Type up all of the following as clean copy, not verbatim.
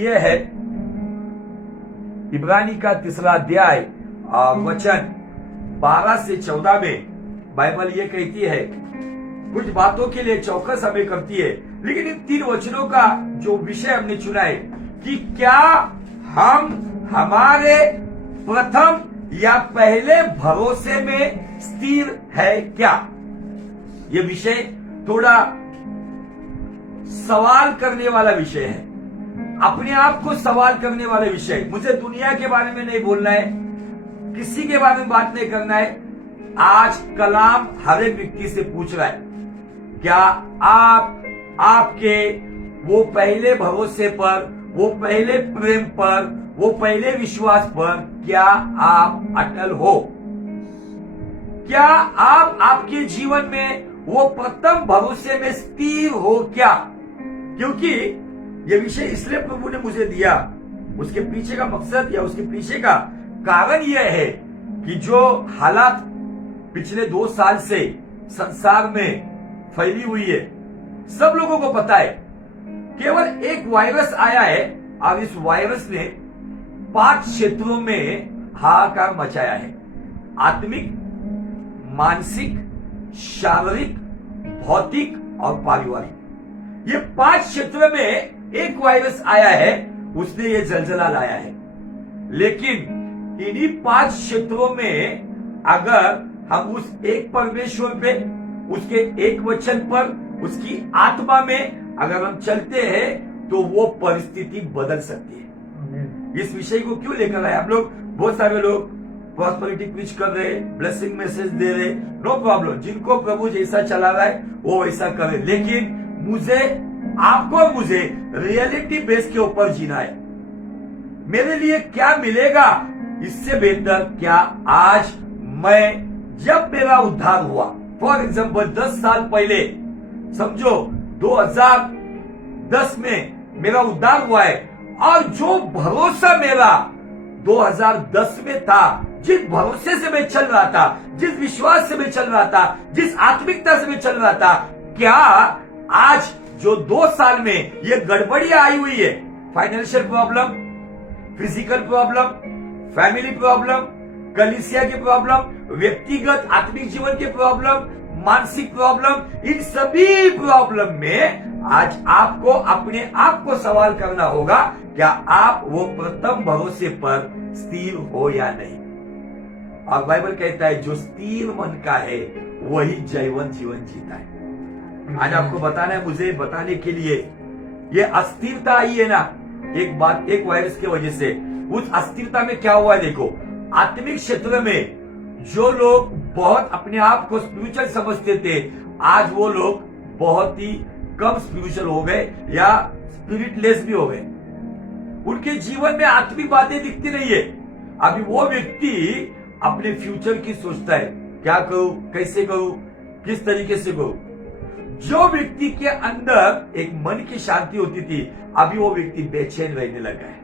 यह है इब्रानी का 3रा अध्याय वचन 12 से 14 में बाइबल ये कहती है, कुछ बातों के लिए चौकस हमें करती है, लेकिन इन 3 वचनों का जो विषय हमने चुना है कि क्या हम हमारे प्रथम या पहले भरोसे में स्थिर है क्या। ये विषय थोड़ा सवाल करने वाला विषय है, अपने आप को सवाल करने वाले विषय। मुझे दुनिया के बारे में नहीं बोलना है, किसी के बारे में बात नहीं करना है। आज कलाम हर एक व्यक्ति से पूछ रहा है, क्या आप आपके वो पहले भरोसे पर, वो पहले प्रेम पर, वो पहले विश्वास पर क्या आप अटल हो? क्या आप आपके जीवन में वो प्रथम भरोसे में स्थिर हो क्या? क्योंकि ये विषय इसलिए प्रभु ने मुझे दिया, उसके पीछे का मकसद या उसके पीछे का कारण यह है कि जो हालात पिछले 2 साल से संसार में फैली हुई है, सब लोगों को पता है। केवल एक वायरस आया है और इस वायरस ने 5 क्षेत्रों में हाहाकार मचाया है। आत्मिक, मानसिक, शारीरिक, भौतिक और पारिवारिक। ये 5 क्षेत्रों में एक वायरस आया है, उसने ये जलजला लाया है। लेकिन इन्हीं 5 क्षेत्रों में अगर हम उस एक परमेश्वर पे, उसके एक वचन पर, उसकी आत्मा में अगर हम चलते हैं तो वो परिस्थिति बदल सकती है। इस विषय को क्यों लेकर आए? हम लोग, बहुत सारे लोग प्रॉस्पेरिटी प्रीच कर रहे, ब्लेसिंग मैसेज दे रहे, नो प्रॉब्लम। जिनको प्रभु जैसा चला रहा है वो वैसा करे, लेकिन मुझे, आपको और मुझे रियलिटी बेस के ऊपर जीना है। मेरे लिए क्या मिलेगा, इससे बेहतर क्या आज मैं, जब मेरा उद्धार हुआ, फॉर एग्जाम्पल 10 साल पहले, समझो 2010 में मेरा उद्धार हुआ है, और जो भरोसा मेरा 2010 में था, जिस भरोसे से मैं चल रहा था, जिस विश्वास से मैं चल रहा था, जिस आत्मिकता से मैं चल रहा था, क्या आज जो 2 साल में ये गड़बड़ियां आई हुई है, financial problem, physical problem, family problem, कलीसिया की प्रॉब्लम, व्यक्तिगत आत्मिक जीवन के प्रॉब्लम, मानसिक प्रॉब्लम, इन सभी प्रॉब्लम में आज आपको अपने आप को सवाल करना होगा, क्या आप वो प्रथम भरोसे पर स्थिर हो या नहीं। और बाइबल कहता है, जो स्थिर मन का है वही जयवंत जीवन जीता है। आज आपको बताना है, मुझे बताने के लिए, ये अस्थिरता आई है ना, एक बात, एक वायरस की वजह से। उस अस्थिरता में क्या हुआ है देखो, आत्मिक क्षेत्र में जो लोग बहुत अपने आप को स्पिरिचुअल समझते थे, आज वो लोग बहुत ही कम स्पिरिचुअल हो गए या स्पिरिटलेस भी हो गए। उनके जीवन में आत्मिक बातें दिखती नहीं है। अभी वो व्यक्ति अपने फ्यूचर की सोचता है, क्या करूं, कैसे करूं, किस तरीके से करूं। जो व्यक्ति के अंदर एक मन की शांति होती थी, अभी वो व्यक्ति बेचैन रहने लगा है।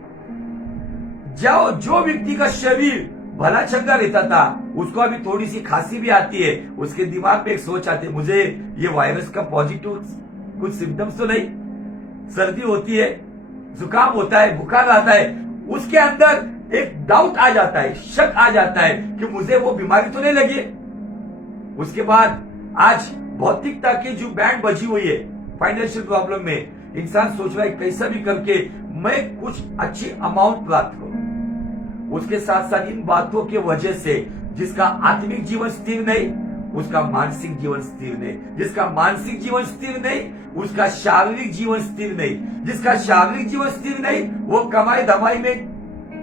जो व्यक्ति का शरीर भला चंगा रहता था, उसको अभी थोड़ी सी खांसी भी आती है, उसके दिमाग में एक सोच आती है, मुझे ये वायरस का पॉजिटिव कुछ सिम्टम्स तो नहीं, सर्दी होती है, जुकाम होता है, बुखार आता है, उसके अंदर एक डाउट आ जाता है, शक आ जाता है कि मुझे वो बीमारी तो नहीं लगी। उसके बाद आज भौतिकता की जो बैंड बजी हुई है, फाइनेंशियल प्रॉब्लम में, इंसान सोच रहा है कैसा भी करके मैं कुछ अच्छी अमाउंट प्राप्त करूं। उसके साथ साथ इन बातों की वजह से जिसका आत्मिक जीवन स्थिर नहीं, उसका मानसिक जीवन स्थिर नहीं, जिसका मानसिक जीवन स्थिर नहीं, उसका शारीरिक जीवन स्थिर नहीं, जिसका शारीरिक जीवन स्थिर नहीं, वो कमाई धमाई में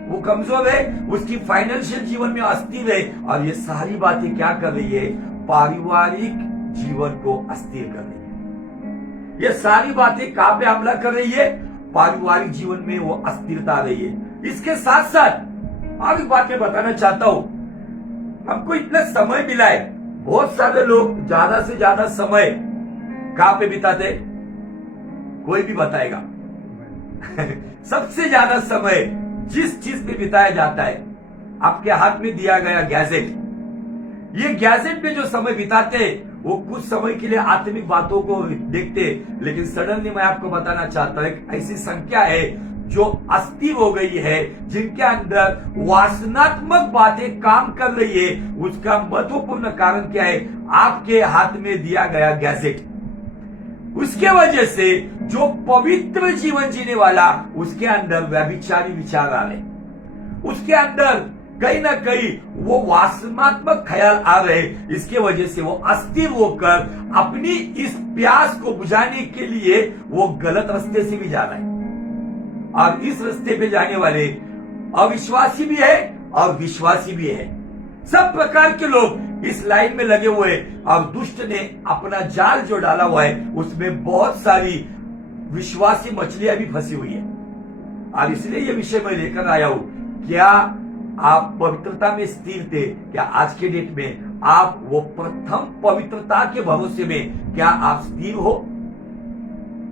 वो कमजोर है, उसकी फाइनेंशियल जीवन में अस्थिर है। और ये सारी बातें क्या कर रही है, पारिवारिक जीवन को अस्थिर कर रही है। ये सारी बातें कहां पे हमला कर रही है, पारिवारिक जीवन में वो अस्थिरता आ रही है। इसके साथ साथ और एक बात मैं बताना चाहता हूं, हमको इतना समय मिला है, बहुत सारे लोग ज्यादा से ज्यादा समय कहां पे बिताते, कोई भी बताएगा। सबसे ज्यादा समय जिस चीज पे बिताया जाता है, आपके हाथ में दिया गया गैजेट, ये गैजेट पे जो समय बिताते हैं, वो कुछ समय के लिए आत्मिक बातों को देखते, लेकिन सडनली मैं आपको बताना चाहता हूं, एक ऐसी संख्या है जो अस्थिर हो गई है, जिनके अंदर वासनात्मक बातें काम कर रही है, उसका महत्वपूर्ण कारण क्या है? आपके हाथ में दिया गया गैजेट। उसके वजह से जो पवित्र जीवन जीने वाला, उसके अंदर व्यभिचारी विचार आ रहे, उसके अंदर कहीं ना कहीं वो वासनात्मक ख्याल आ रहे। इसके वजह से वो अस्थिर होकर अपनी इस प्यास को बुझाने के लिए वो गलत रास्ते से भी जा रहा है। और इस रास्ते पे जाने वाले अविश्वासी भी है और विश्वासी भी है। सब प्रकार के लोग इस लाइन में लगे हुए, और दुष्ट ने अपना जाल जो डाला हुआ है उसमें बहुत सारी विश्वासी मछलियां भी फंसी हुई है। और इसलिए ये विषय मैं लेकर आया हूं, क्या आप पवित्रता में स्थिर थे? क्या आज के डेट में आप वो प्रथम पवित्रता के भरोसे में क्या आप स्थिर हो?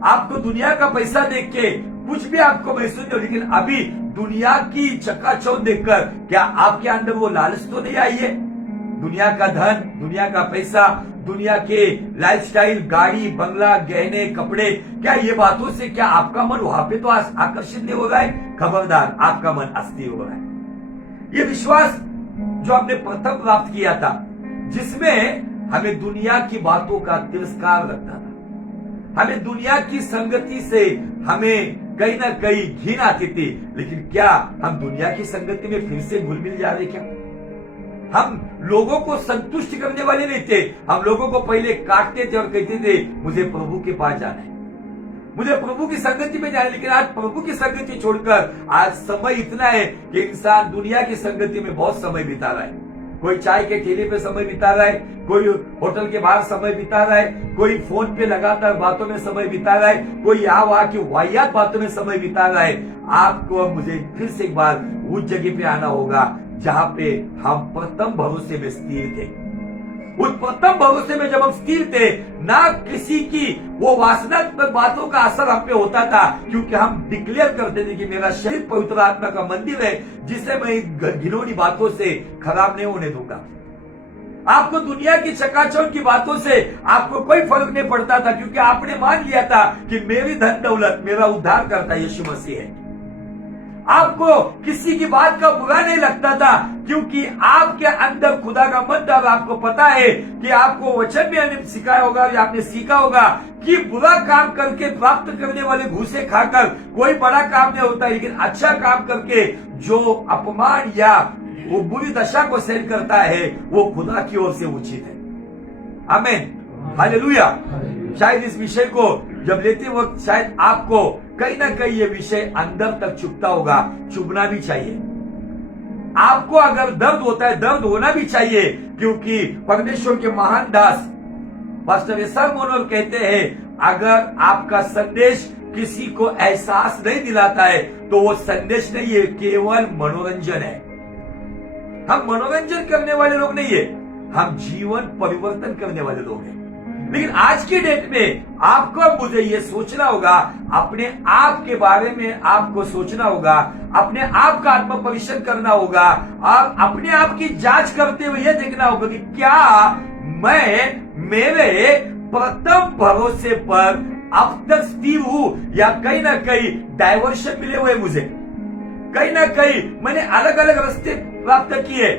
आपको दुनिया का पैसा देख के कुछ भी आपको महसूस नहीं हो, लेकिन अभी दुनिया की चकाचौंध देखकर क्या आपके अंदर वो लालच तो नहीं आई है? दुनिया का धन, दुनिया का पैसा, दुनिया के लाइफस्टाइल, गाड़ी, बंगला, गहने, कपड़े, क्या ये बातों से क्या आपका मन वहां पे तो आकर्षित नहीं हो रहा है? खबरदार, आपका मन अस्थिर हो रहा है। ये विश्वास जो हमने प्रथम प्राप्त किया था, जिसमें हमें दुनिया की बातों का तिरस्कार लगता था, हमें दुनिया की संगति से हमें कहीं ना कहीं घिन आती थी, लेकिन क्या हम दुनिया की संगति में फिर से घुल मिल जा रहे? क्या हम लोगों को संतुष्ट करने वाले नहीं थे? हम लोगों को पहले काटते थे और कहते थे मुझे प्रभु के पास जाना है, मुझे प्रभु की संगति में जाना है। लेकिन आज प्रभु की संगति छोड़कर आज समय इतना है कि इंसान दुनिया की संगति में बहुत समय बिता रहा है। कोई चाय के ठेले पे समय बिता रहा है, कोई होटल के बाहर समय बिता रहा है, कोई फोन पे लगातार बातों में समय बिता रहा है, कोई यहाँ वहां की वाहियात बातों में समय बिता रहा है। आपको मुझे फिर से एक बार उस जगह पे आना होगा जहां पे हम प्रथम भरोसे में स्थिर थे। उस प्रथम भरोसे में जब हम स्थिर थे, ना किसी की वो वासनात्मक बातों का असर हम पे होता था, क्योंकि हम डिक्लेयर करते थे कि मेरा शरीर पवित्र आत्मा का मंदिर है, जिसे मैं घिनौनी बातों से खराब नहीं होने दूंगा। आपको दुनिया की चकाचौंध की बातों से आपको कोई फर्क नहीं पड़ता था, क्योंकि आपने मान लिया था कि मेरी धन दौलत मेरा उद्धार करता यीशु मसीह है। आपको किसी की बात का बुरा नहीं लगता था, क्योंकि आपके अंदर खुदा का मन था। आपको पता है कि आपको वचन भी सिखाया होगा या आपने सीखा होगा कि बुरा काम करके प्राप्त करने वाले घूसे खाकर कोई बड़ा काम नहीं होता, लेकिन अच्छा काम करके जो अपमान या वो बुरी दशा को सहन करता है वो खुदा की ओर से उचित है। आमीन, हालेलुया। शायद इस विषय को जब लेते वक्त शायद आपको कहीं ना कहीं ये विषय अंदर तक चुभता होगा, चुभना भी चाहिए। आपको अगर दर्द होता है, दर्द होना भी चाहिए, क्योंकि परमेश्वर के महान दास पास्टर एसआर मोनोर कहते हैं, अगर आपका संदेश किसी को एहसास नहीं दिलाता है तो वो संदेश नहीं है, केवल मनोरंजन है। हम मनोरंजन करने वाले लोग नहीं है, हम जीवन परिवर्तन करने वाले लोग हैं। लेकिन आज की डेट में आपको मुझे ये सोचना होगा, अपने आप के बारे में आपको सोचना होगा, अपने आप का आत्म परीक्षण करना होगा और अपने आप की जांच करते हुए ये देखना होगा कि क्या मैं मेरे प्रथम भरोसे पर अब तक स्थिर हूं, या कहीं ना कहीं डायवर्शन मिले हुए मुझे, कहीं ना कहीं मैंने अलग अलग रास्ते प्राप्त किए।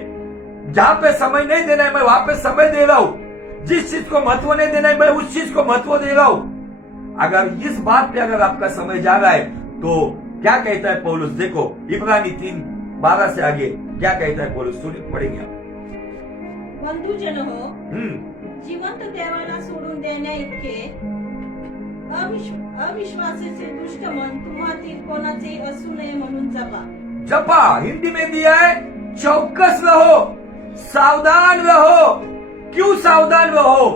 जहां पे समय नहीं देना है मैं वहां पे समय दे रहा हूं, जिस चीज को महत्व नहीं देना है मैं उस चीज को महत्व दे रहा हूं। अगर इस बात पे अगर आपका समय जा रहा है तो क्या कहता है पौलुस? देखो इब्रानी 3:12 से आगे क्या कहता है पौलुस, सुनिए, पढ़ेंगे आप। बंधुजन हो, जिवंत देवाला सोडून देण्या इतके अविश्वासाचे दुष्ट मन तुम्हातील कोणाचे असू नये म्हणून जपा। हिंदी में दिया है, चौकस रहो, सावधान रहो। क्यों सावधान रहो?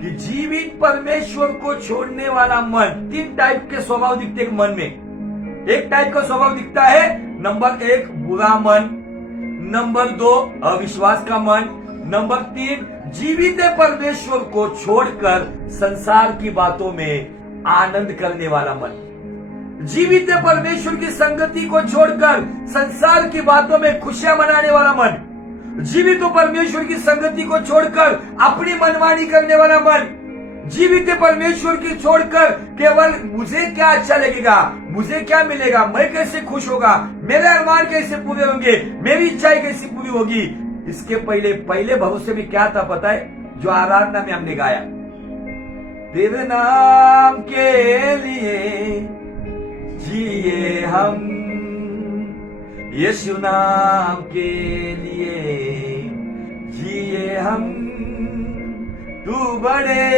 कि जीवित परमेश्वर को छोड़ने वाला मन, 3 टाइप के स्वभाव दिखते हैं मन में। एक टाइप का स्वभाव दिखता है, नंबर 1 बुरा मन, नंबर 2 अविश्वास का मन, नंबर 3 जीवित परमेश्वर को छोड़कर संसार की बातों में आनंद करने वाला मन। जीवित परमेश्वर की संगति को छोड़कर संसार की बातों में खुशियां मनाने वाला मन, जीवित परमेश्वर की संगति को छोड़कर अपनी मनमानी करने वाला मन, जीवित परमेश्वर की छोड़कर केवल मुझे क्या अच्छा लगेगा, मुझे क्या मिलेगा, मैं कैसे खुश होगा, मेरे अरमान कैसे पूरे होंगे, मेरी इच्छाएं कैसी पूरी होगी। इसके पहले भरोसे में क्या था पता है, जो आराधना में हमने गाया, तेरे नाम के लिए जिए हम, यीशु नाम के लिए जिए हम, तू बड़े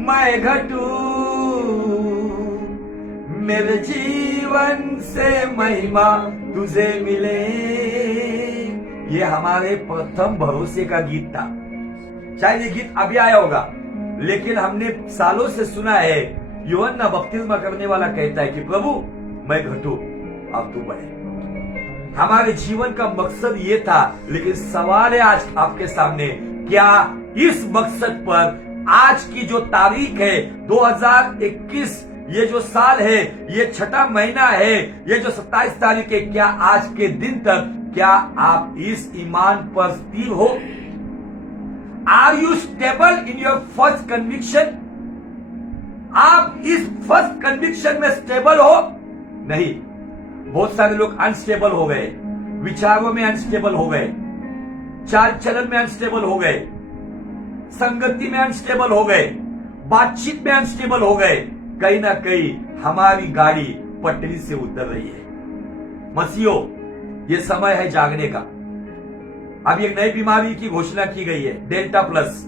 मैं घटू, मेरे जीवन से महिमा तुझे मिले। ये हमारे प्रथम भरोसे का गीत था। शायद ये गीत अभी आया होगा, लेकिन हमने सालों से सुना है। यूहन्ना बपतिस्मा करने वाला कहता है कि प्रभु मैं घटू अब तू बढ़े। हमारे जीवन का मकसद ये था, लेकिन सवाल है आज आपके सामने, क्या इस मकसद पर आज की जो तारीख है 2021, ये जो साल है, ये छठा महीना है, ये जो 27 तारीख है, क्या आज के दिन तक क्या आप इस ईमान पर स्थिर हो? Are you stable in your first conviction? आप इस फर्स्ट कन्विक्शन में स्टेबल हो? नहीं, बहुत सारे लोग अनस्टेबल हो गए, विचारों में अनस्टेबल हो गए, चाल चलन में अनस्टेबल हो गए, संगति में अनस्टेबल हो गए, बातचीत में अनस्टेबल हो गए। कहीं ना कहीं हमारी गाड़ी पटरी से उतर रही है। मसीहो, ये समय है जागने का। अब एक नई बीमारी की घोषणा की गई है, डेल्टा प्लस।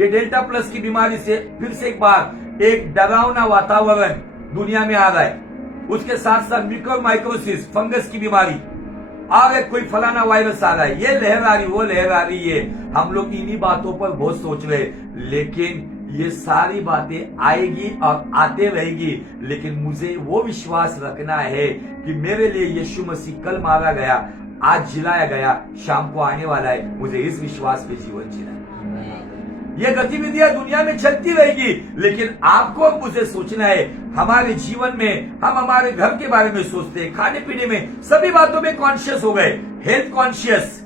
ये डेल्टा प्लस की बीमारी से फिर से एक बार एक डरावना वातावरण दुनिया में आ रहा है। उसके साथ साथ म्यूकोरमाइकोसिस, फंगस की बीमारी, आगे कोई फलाना वायरस आ रहा है, ये लहर आ रही, वो लहर आ रही है। हम लोग इन्हीं बातों पर बहुत सोच रहे, लेकिन ये सारी बातें आएगी और आते रहेगी। लेकिन मुझे वो विश्वास रखना है कि मेरे लिए यीशु मसीह कल मारा गया, आज जिलाया गया, शाम को आने वाला है। मुझे इस विश्वास पे जीवन जीना है। ये गतिविधियां दुनिया में चलती रहेगी, लेकिन आपको मुझे सोचना है। हमारे जीवन में हम हमारे घर के बारे में सोचते हैं, खाने पीने में, सभी बातों में कॉन्शियस हो गए। हेल्थ कॉन्शियस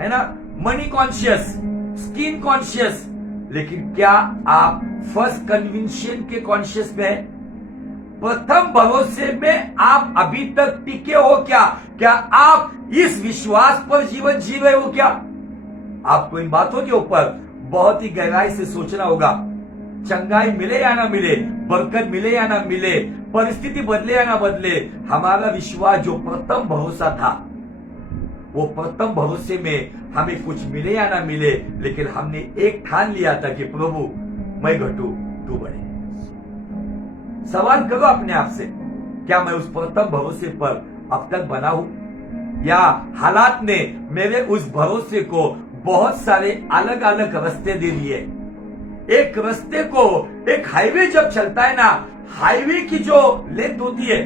है ना, मनी कॉन्शियस, स्किन कॉन्शियस, लेकिन क्या आप फर्स्ट कन्विक्शन के कॉन्शियस में है? प्रथम भरोसे में आप अभी तक टिके हो क्या? क्या आप इस विश्वास पर जीवन जी रहे हो क्या? आपको इन बातों के ऊपर बहुत ही गहराई से सोचना होगा। चंगाई मिले या ना मिले, बरकत मिले या ना मिले, परिस्थिति बदले या ना बदले, हमारा विश्वास जो प्रथम भरोसा था, वो प्रथम भरोसे में हमें कुछ मिले या ना मिले, लेकिन हमने एक ठान लिया था कि प्रभु मैं घटू तू बढ़े। सवाल करो अपने आप से, क्या मैं उस प्रथम भरोसे पर अब तक बना हूं, या हालात ने मेरे उस भरोसे को बहुत सारे अलग अलग रास्ते दे दिए। एक रास्ते को, एक हाईवे जब चलता है ना, हाईवे की जो लेंथ होती है,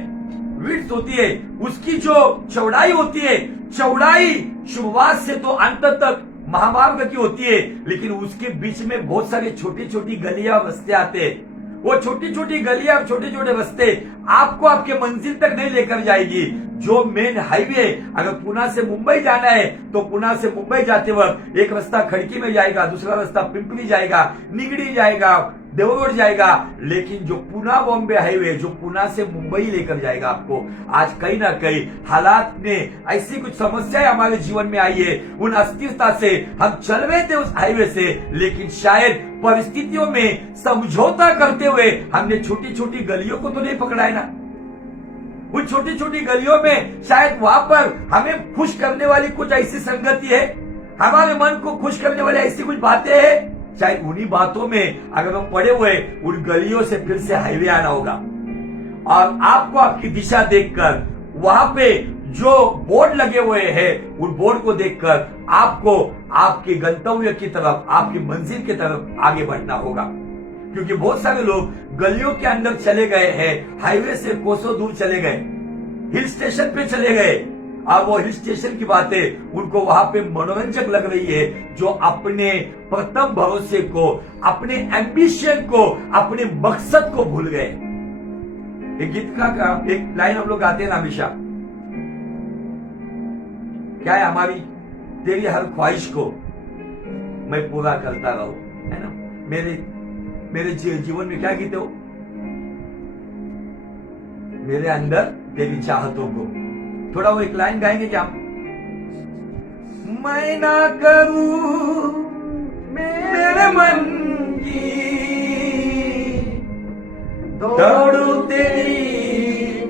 विड्थ होती है, उसकी जो चौड़ाई होती है, चौड़ाई शुरुआत से तो अंत तक महामार्ग की होती है, लेकिन उसके बीच में बहुत सारी छोटी छोटी गलियां और रास्ते आते हैं। वो छोटी छोटी गलियां और छोटे छोटे रास्ते आपको आपके मंजिल तक नहीं लेकर जाएगी। जो मेन हाईवे, अगर पुणे से मुंबई जाना है तो पुणे से मुंबई जाते वक्त एक रास्ता खड़की में जाएगा, दूसरा रास्ता पिंपरी जाएगा, निगड़ी जाएगा, देवगढ़ जाएगा, लेकिन जो पुणे बॉम्बे हाईवे, जो पुणे से मुंबई लेकर जाएगा आपको, आज कहीं ना कहीं हालात ने ऐसी कुछ समस्याएं हमारे जीवन में आई है। उन अस्थिरता से हम चल रहे थे उस हाईवे से, लेकिन शायद परिस्थितियों में समझौता करते हुए हमने छोटी छोटी गलियों को तो नहीं पकड़ा है ना। उन छोटी छोटी गलियों में शायद वहां पर हमें खुश करने वाली कुछ ऐसी संगति है, हमारे मन को खुश करने वाली ऐसी कुछ बातें हैं, शायद उन्हीं बातों में अगर हम पड़े हुए, उन गलियों से फिर से हाईवे आना होगा। और आपको आपकी दिशा देखकर, वहां पे जो बोर्ड लगे हुए हैं, उन बोर्ड को देखकर आपको आपके गंतव्य की तरफ, आपकी मंजिल की तरफ आगे बढ़ना होगा। क्योंकि बहुत सारे लोग गलियों के अंदर चले गए हैं, हाईवे से कोसों दूर चले गए, हिल स्टेशन पे चले गए, और वो हिल स्टेशन की बातें उनको वहां पे मनोरंजक लग रही है, जो अपने प्रथम भरोसे को, अपने एम्बिशन को, अपने मकसद को भूल गए। एक गीत का एक लाइन हम लोग गाते हैं ना हमेशा, क्या है हमारी, तेरी हर ख्वाहिश को मैं पूरा करता रहूं, है ना। मेरे जीवन में क्या गीत हो, मेरे अंदर तेरी चाहतों को। थोड़ा वो एक लाइन गाएंगे क्या? मैं ना करूं मेरे मन की दौड़ू तेरी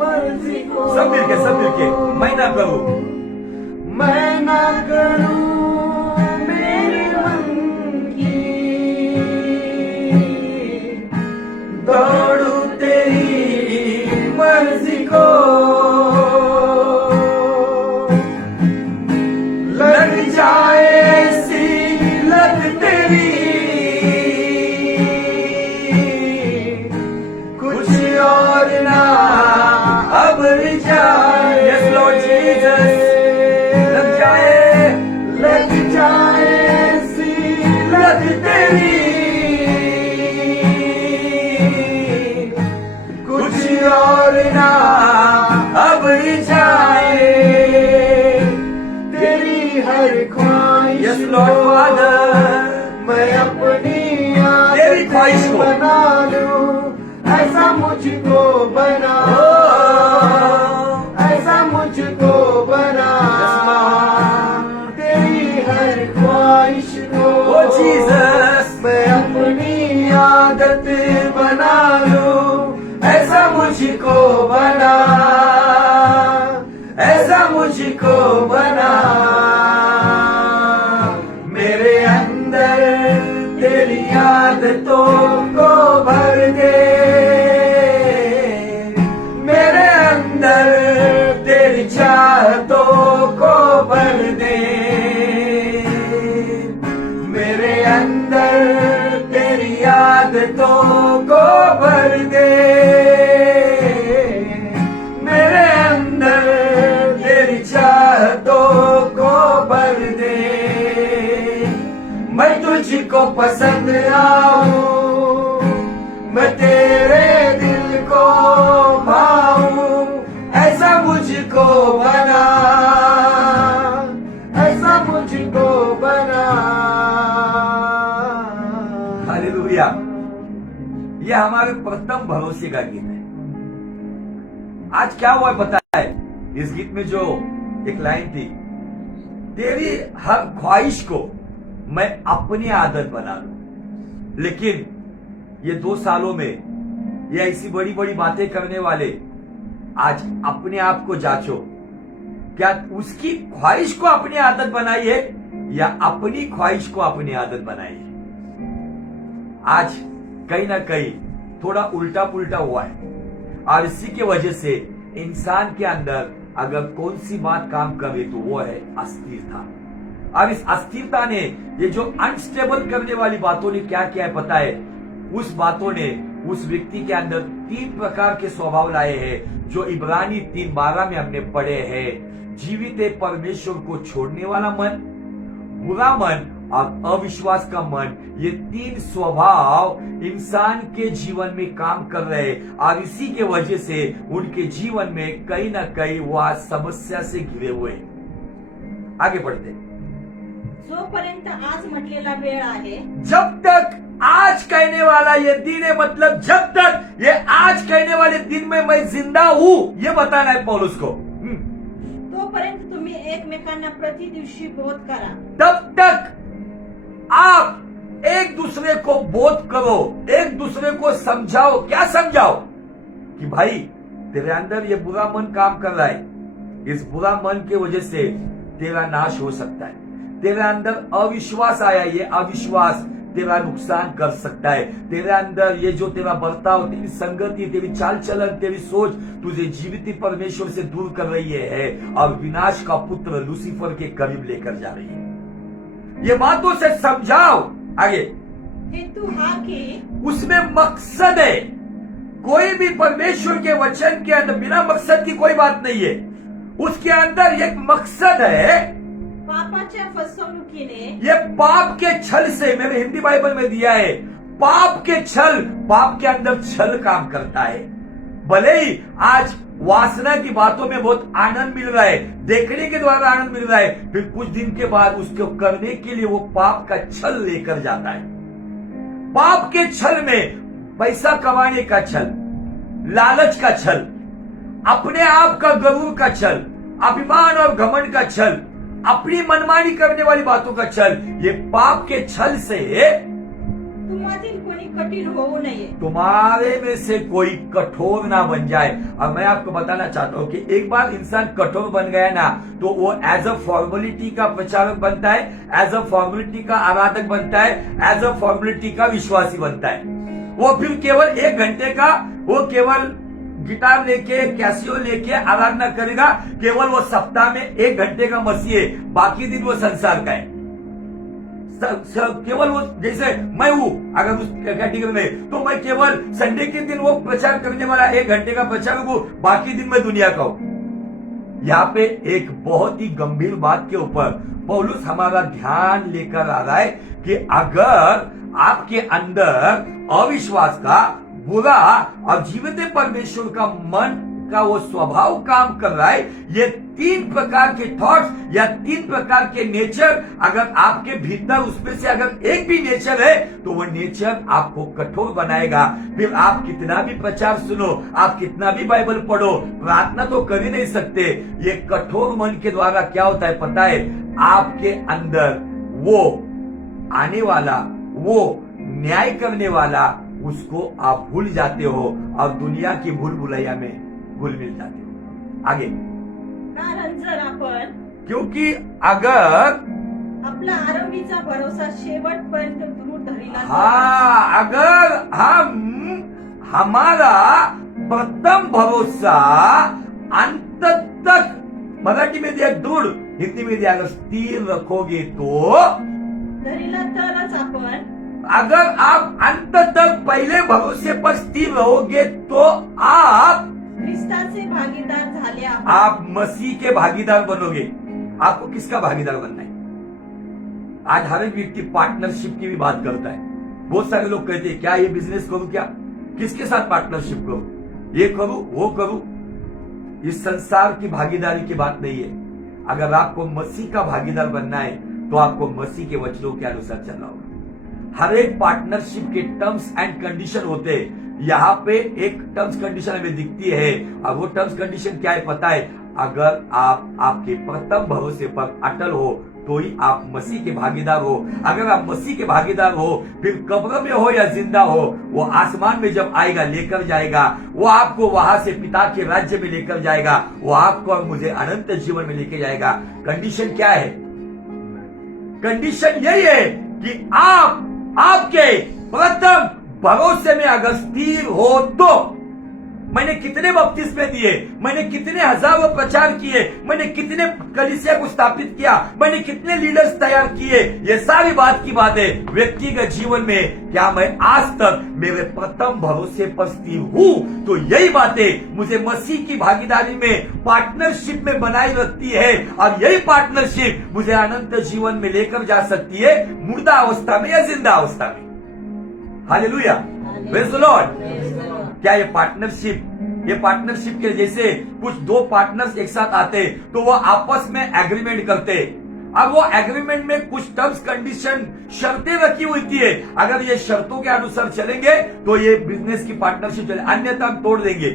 मर्जी को, सब मिलके मैं ना करूं मेरे मन की दौड़ू तेरी मर्जी को, लग जाए ऐसी लग तेरी कुछ और ना अब जाए। Yes, Lord Jesus. लग जाए ऐसी लग तेरी कुछ और ना अब जाए। तेरी हर ख्वाहिश Yes, Lord Father. मैं अपनी तेरी ख्वाहिश को बना लूं, ऐसा मुझको बना, ऐसा मुझको बना। तेरी हर ख्वाहिश को ओ जीसस मैं अपनी आदत बना लूं, ऐसा मुझको बना, ऐसा मुझको बना। मेरे अंदर तेरी आदतों को भर दे, मेरे अंदर तेरी चाहतों को भर दे, मेरे अंदर तेरी आदतों को भर दे, मेरे अंदर तेरी चाहतों को भर दे। मैं तुझको पसंद आऊं, मैं तेरे दिल को भाऊं, ऐसा मुझको बना, ऐसा मुझको बना। हालेलुया। ये हमारे प्रथम भरोसे का गीत है। आज क्या हुआ पता है? इस गीत में जो एक लाइन थी, तेरी हर ख्वाहिश को मैं अपनी आदत बना लूं। लेकिन ये 2 सालों में ये ऐसी बड़ी बड़ी बातें करने वाले आज अपने आप को जांचो, क्या उसकी ख्वाहिश को अपनी आदत बनाई है या अपनी ख्वाहिश को अपनी आदत बनाई है? आज कहीं ना कहीं थोड़ा उल्टा पुल्टा हुआ है, और इसी की वजह से इंसान के अंदर अगर कौन सी बात काम करे तो वो है अस्थिरता। अब इस अस्थिरता ने, ये जो अनस्टेबल करने वाली बातों ने क्या किया है पता है? उस बातों ने उस व्यक्ति के अंदर 3 प्रकार के स्वभाव लाए हैं, जो इब्रानी 3:12 में हमने पढ़े हैं। जीवित परमेश्वर को छोड़ने वाला मन, बुरा मन और अविश्वास का मन। ये 3 स्वभाव इंसान के जीवन में काम कर रहे हैं, और इसी के वजह से उनके जीवन में कहीं ना कहीं वह समस्या से घिरे हुए हैं। आगे बढ़ते हैं। जोपर्यंत आज म्हटलेला वेळ आहे, जब तक आज कहने वाला ये दिन है, मतलब जब तक ये आज कहने वाले दिन में मैं जिंदा हूं, ये बताना है पौलुस को। तोपर्यंत तुम्ही एकमेकांना प्रति दिवशी बोध करा। तब तक आप एक दूसरे को बोध करो, एक दूसरे को समझाओ। क्या समझाओ? कि भाई तेरे अंदर ये बुरा मन काम कर रहा है, इस बुरा मन की वजह से तेरा नाश हो सकता है। तेरे अंदर अविश्वास आया, ये अविश्वास तेरा नुकसान कर सकता है। तेरे अंदर ये जो तेरा बर्ताव, तेरी संगति, तेरी चाल चलन, तेरी सोच तुझे जीवित परमेश्वर से दूर कर रही है और विनाश का पुत्र लूसीफर के करीब लेकर जा रही है। ये बातों से समझाओ। आगे हेतु हा की उसमें मकसद है। कोई भी परमेश्वर के वचन के अंदर बिना मकसद की कोई बात नहीं है। उसके अंदर एक मकसद है। पापाच्या फसवणुकीने, ये पाप के छल से, मेरे हिंदी बाइबल में दिया है, पाप के छल, पाप के अंदर छल काम करता है। भले ही आज वासना की बातों में बहुत आनंद मिल रहा है, देखने के द्वारा आनंद मिल रहा है, फिर कुछ दिन के बाद उसको करने के लिए वो पाप का छल लेकर जाता है। पाप के छल में पैसा कमाने का छल, लालच का छल, अपने आप का गरूर का छल, अभिमान और घमंड का छल, अपनी मनमानी करने वाली बातों का छल, ये पाप के छल से तुम्हातील कोणी कठीण होऊ नये. तुम्हारे में से कोई कठोर ना बन जाए. और मैं आपको बताना चाहता हूं कि एक बार इंसान कठोर बन गया ना तो वो एज अ फॉर्मेलिटी का प्रचारक बनता है, एज अ फॉर्मेलिटी का आराधक बनता है, एज अ फॉर्मेलिटी का विश्वासी बनता है. वो फिर केवल 1 घंटे का, वो केवल गिटार लेके कैसियो लेके आराधना करेगा, केवल वो सप्ताह में 1 घंटे का मसीह है, बाकी दिन वो संसार का है. केवल वो, जैसे मैं हूं अगर उस कैटेगरी में, तो मैं केवल संडे के दिन वो प्रचार करने वाला 1 घंटे का प्रचारक हूं, बाकी दिन मैं दुनिया का हूं. यहाँ पे एक बहुत ही गंभीर बात के ऊपर पौलुस हमारा ध्यान लेकर आ रहा है कि अगर आपके अंदर अविश्वास का, बुरा और जीवित परमेश्वर का मन का वो स्वभाव काम कर रहा है, ये 3 प्रकार के थॉट्स या 3 प्रकार के नेचर अगर आपके भीतर, उसमें से अगर एक भी नेचर है तो वो नेचर आपको कठोर बनाएगा. फिर आप कितना भी प्रचार सुनो, आप कितना भी बाइबल पढ़ो, प्रार्थना तो कर ही नहीं सकते. ये कठोर मन के द्वारा क्या होता है पता है? आपके अंदर वो आने वाला, वो न्याय करने वाला, उसको आप भूल जाते हो और दुनिया की भूल भुलैया में भूल मिल जाते हो. आगे, कारण जर आपण क्योंकि अगर आपला आरंभीचा भरोसा शेवटपर्यंत दृढ धरिला तर अगर हम हमारा प्रथम भरोसा अंत तक, मराठी में दिया दृढ़, हिंदी में दिया अगर स्थिर रखोगे तो, धरिला तरच आपण अगर आप अंत तक पहले भरोसे पर स्थिर रहोगे तो आप ख्रिस्ताचे भागीदार झाले आहोत. आप मसीह के भागीदार बनोगे. आपको किसका भागीदार बनना है? आज हर एक व्यक्ति पार्टनरशिप की भी बात करता है. बहुत सारे लोग कहते हैं क्या ये बिजनेस करूं, क्या किसके साथ पार्टनरशिप करूं, ये करूं, वो करूं. इस संसार की भागीदारी की बात नहीं है. अगर आपको मसीह का भागीदार बनना है तो आपको मसीह के वचनों के अनुसार चलना होगा. हर एक पार्टनरशिप के टर्म्स एंड कंडीशन होते हैं. यहाँ पे एक टर्म्स कंडीशन हमें दिखती है, और वो टर्म्स कंडीशन क्या है पता है? अगर आप आपके प्रथम भरोसे पर अटल हो तो ही आप मसीह के भागीदार हो. अगर आप मसीह के भागीदार हो, फिर कब्र में हो या जिंदा हो, वो आसमान में जब आएगा लेकर जाएगा. वो आपको वहां से पिता के राज्य में लेकर जाएगा. वो आपको और मुझे अनंत जीवन में लेकर जाएगा. कंडीशन क्या है? कंडीशन यही है कि आप आपके प्रथम भरोसे में अगर स्थिर हो तो. मैंने कितने बपतिस्मे दिए, मैंने कितने हजारों प्रचार किए, मैंने कितने कलीसिया को स्थापित किया, मैंने कितने लीडर्स तैयार किए, ये सारी बात की बात है. व्यक्तिगत जीवन में क्या मैं आज तक मेरे प्रथम भरोसे पर स्थिर हूं? तो यही बातें मुझे मसीह की भागीदारी में, पार्टनरशिप में बनाई रखती है, और यही पार्टनरशिप मुझे अनंत जीवन में लेकर जा सकती है, मुर्दा अवस्था में या जिंदा अवस्था में. Hallelujah, praise the Lord. क्या ये पार्टनरशिप के जैसे कुछ 2 पार्टनर्स एक साथ आते तो वो आपस में एग्रीमेंट करते. अब वो एग्रीमेंट में कुछ टर्म्स कंडीशन, शर्तें रखी हुई थी. अगर ये शर्तों के अनुसार चलेंगे तो ये बिजनेस की पार्टनरशिप चले, अन्यथा हम तोड़ देंगे.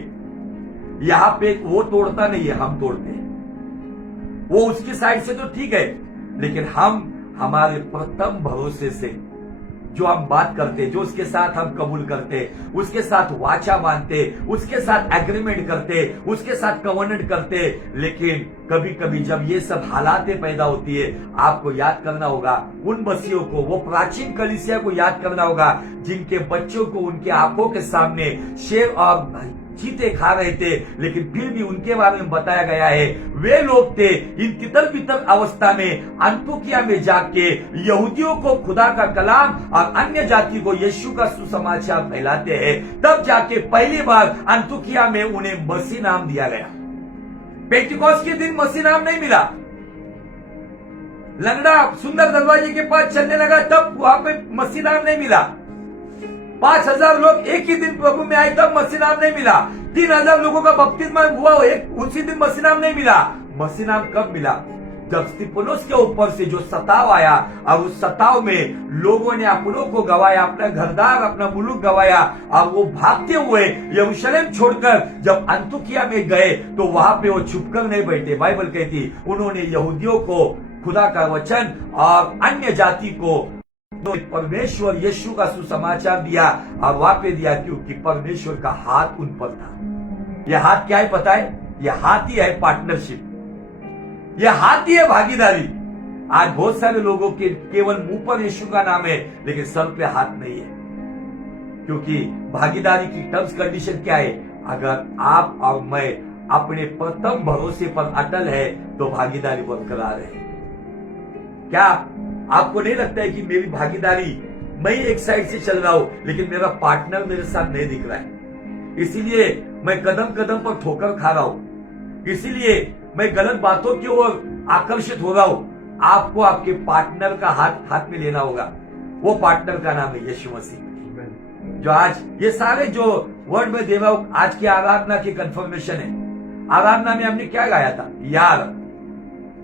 यहाँ पे वो तोड़ता नहीं है, हम तोड़ते हैं. वो उसकी साइड से तो ठीक है, लेकिन हम हमारे प्रथम भरोसे से जो हम बात करते, जो उसके साथ हम कबूल करते, उसके साथ वाचा बांधते, उसके साथ एग्रीमेंट करते, उसके साथ कवर्नेंट करते. लेकिन कभी कभी जब ये सब हालातें पैदा होती है, आपको याद करना होगा उन मसीहों को, वो प्राचीन कलीसिया को याद करना होगा जिनके बच्चों को उनके आंखों के सामने शेर और चीते खा रहे थे, लेकिन फिर भी उनके बारे में बताया गया है वे लोग थे इन तितर बितर अवस्था में अंतोकिया में जाके यहूदियों को खुदा का कलाम और अन्य जाति को यीशु का सुसमाचार फैलाते हैं. तब जाके पहली बार अंतोकिया में उन्हें मसीह नाम दिया गया. पेंटिकॉस्ट के दिन मसीह नाम नहीं मिला. लंगड़ा सुंदर दरवाजे के पास चलने लगा, तब वहां पे मसीह नाम नहीं मिला. 5000 लोग एक ही दिन प्रभु में आए, तब मसीह नाम नहीं मिला. 3000 लोगों का बपतिस्मा हुआ, उसी दिन मसीह नाम नहीं मिला. मसीह नाम कब मिला? जब स्तिफनुस के ऊपर से जो सताव आया और उस सताव में लोगों ने अपनों को गवाया, अपना घरदार, अपना मुल्क गवाया और वो भागते हुए यरूशलेम छोड़कर जब अंतुकिया में गए तो वहां पे वो छुपकर नहीं बैठे। बाइबल कहती उन्होंने यहूदियों को खुदा का वचन और अन्य जाति को परमेश्वर यीशु का सुसमाचार दिया और वहां पे दिया क्योंकि परमेश्वर का हाथ उन पर था। यह हाथ क्या है पता है? यह हाथ ही है पार्टनरशिप, यह हाथ ही है भागीदारी। आज बहुत सारे लोगों के केवल मुंह पर यीशु का नाम है लेकिन सर पे हाथ नहीं है, क्योंकि भागीदारी की टर्म्स कंडीशन क्या है? अगर आप और मैं अपने प्रथम भरोसे पर अटल है तो भागीदारी बरकरार है। क्या आपको नहीं लगता है कि मेरी भागीदारी, मैं एक साइड से चल रहा हूं लेकिन मेरा पार्टनर मेरे साथ नहीं दिख रहा है, इसीलिए मैं कदम कदम पर ठोकर खा रहा हूं, इसीलिए मैं गलत बातों की ओर आकर्षित हो रहा हूं। आपको आपके पार्टनर का हाथ में लेना होगा। वो पार्टनर का नाम है यीशु मसीह। जो आज ये सारे जो वर्ड में दे रहा हूं आज की आराधना की कंफर्मेशन है। आराधना में हमने क्या गाया था? यार,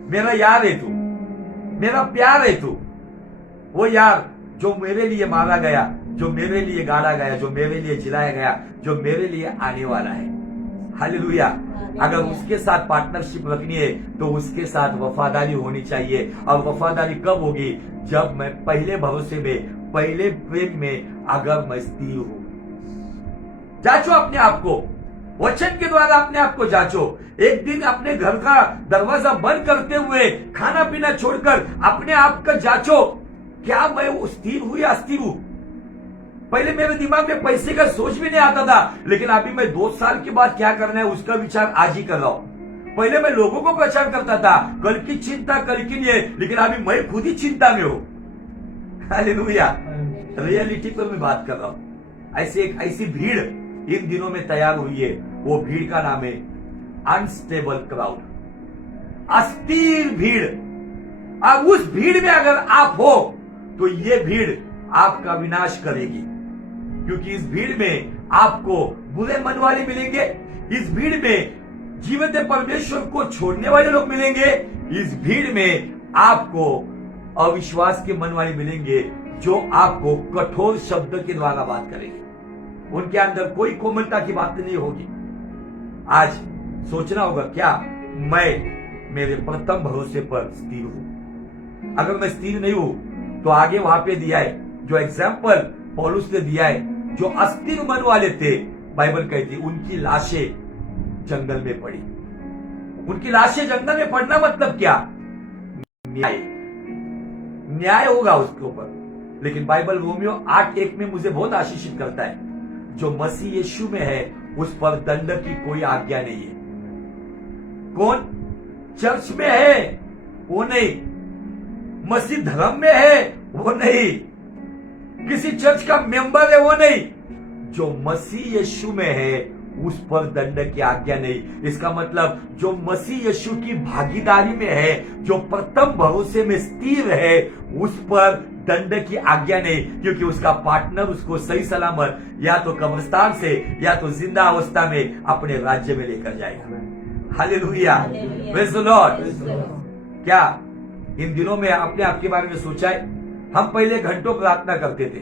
मेरा यार है तू, मेरा प्यार है तू। वो यार जो मेरे लिए मारा गया, जो मेरे लिए गाड़ा गया, जो मेरे लिए जिलाया गया, जो मेरे लिए आने वाला है। हालेलुया। अगर उसके साथ पार्टनरशिप रखनी है तो उसके साथ वफादारी होनी चाहिए। और वफादारी कब होगी? जब मैं पहले भरोसे में, पहले प्रेम में अगर मैं स्थिर हूं। जांचो अपने आप को, वचन के द्वारा अपने आप को जांचो। एक दिन अपने घर का दरवाजा बंद करते हुए खाना पीना छोड़कर अपने आप का जांचो, क्या मैं स्थिर हूं या अस्थिर हूं? पहले मेरे दिमाग में पैसे का सोच भी नहीं आता था, लेकिन अभी मैं 2 साल के बाद क्या करना है उसका विचार आज ही कर रहा हूं। पहले मैं लोगों को प्रचार करता था, कल की चिंता कल की नहीं है, लेकिन अभी मैं खुद ही चिंता में हूं। हालेलुया। रियलिटी पर मैं बात कर रहा हूं। ऐसी भीड़ इन दिनों में तैयार हुई है। वो भीड़ का नाम है अनस्टेबल क्राउड, अस्थिर भीड़। अब उस भीड़ में अगर आप हो तो ये भीड़ आपका विनाश करेगी, क्योंकि इस भीड़ में आपको बुरे मन वाले मिलेंगे, इस भीड़ में जीवित परमेश्वर को छोड़ने वाले लोग मिलेंगे, इस भीड़ में आपको अविश्वास के मन वाले मिलेंगे जो आपको कठोर शब्द के द्वारा बात करेंगे। उनके अंदर कोई कोमलता की बात नहीं होगी। आज सोचना होगा, क्या मैं मेरे प्रथम भरोसे पर स्थिर हूं? अगर मैं स्थिर नहीं हूं तो आगे वहां पे दिया है जो एग्जाम्पल पौलुस ने दिया है, जो अस्थिर मन वाले थे, बाइबल कहती उनकी लाशें जंगल में पड़ी। उनकी लाशें जंगल में पड़ना मतलब क्या? न्याय होगा उसके ऊपर। लेकिन बाइबल रोमियो 8:1 में मुझे बहुत आशीषित करता है, जो मसीह यीशु में है उस पर दंड की कोई आज्ञा नहीं है। कौन चर्च में है वो नहीं, मसीह धर्म में है वो नहीं, किसी चर्च का मेंबर है वो नहीं, जो मसीह यीशु में है उस पर दंड की आज्ञा नहीं। इसका मतलब जो मसीह यीशु की भागीदारी में है, जो प्रथम भरोसे में स्थिर है, उस पर दंड की आज्ञा नहीं, क्योंकि उसका पार्टनर उसको सही सलामत या तो कब्रिस्तान से या तो जिंदा अवस्था में अपने राज्य में लेकर जाएगा। Hallelujah, praise the Lord. क्या इन दिनों में आपने आपके बारे में सोचा है? हम पहले घंटों प्रार्थना करते थे,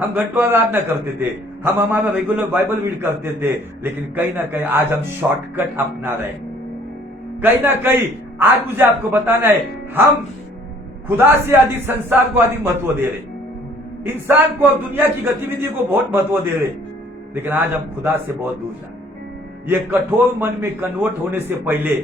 हम घंटों आराधना करते थे, हम हमारा रेगुलर बाइबल रीड करते थे, लेकिन कहीं ना कहीं आज हम शॉर्टकट अपना रहे। कहीं ना कहीं आज मुझे आपको बताना है, हम खुदा से अधिक संसार को अधिक महत्व दे रहे, इंसान को और दुनिया की गतिविधि को बहुत महत्व दे रहे, लेकिन आज हम खुदा से बहुत दूर जा। ये कठोर मन में कन्वर्ट होने से पहले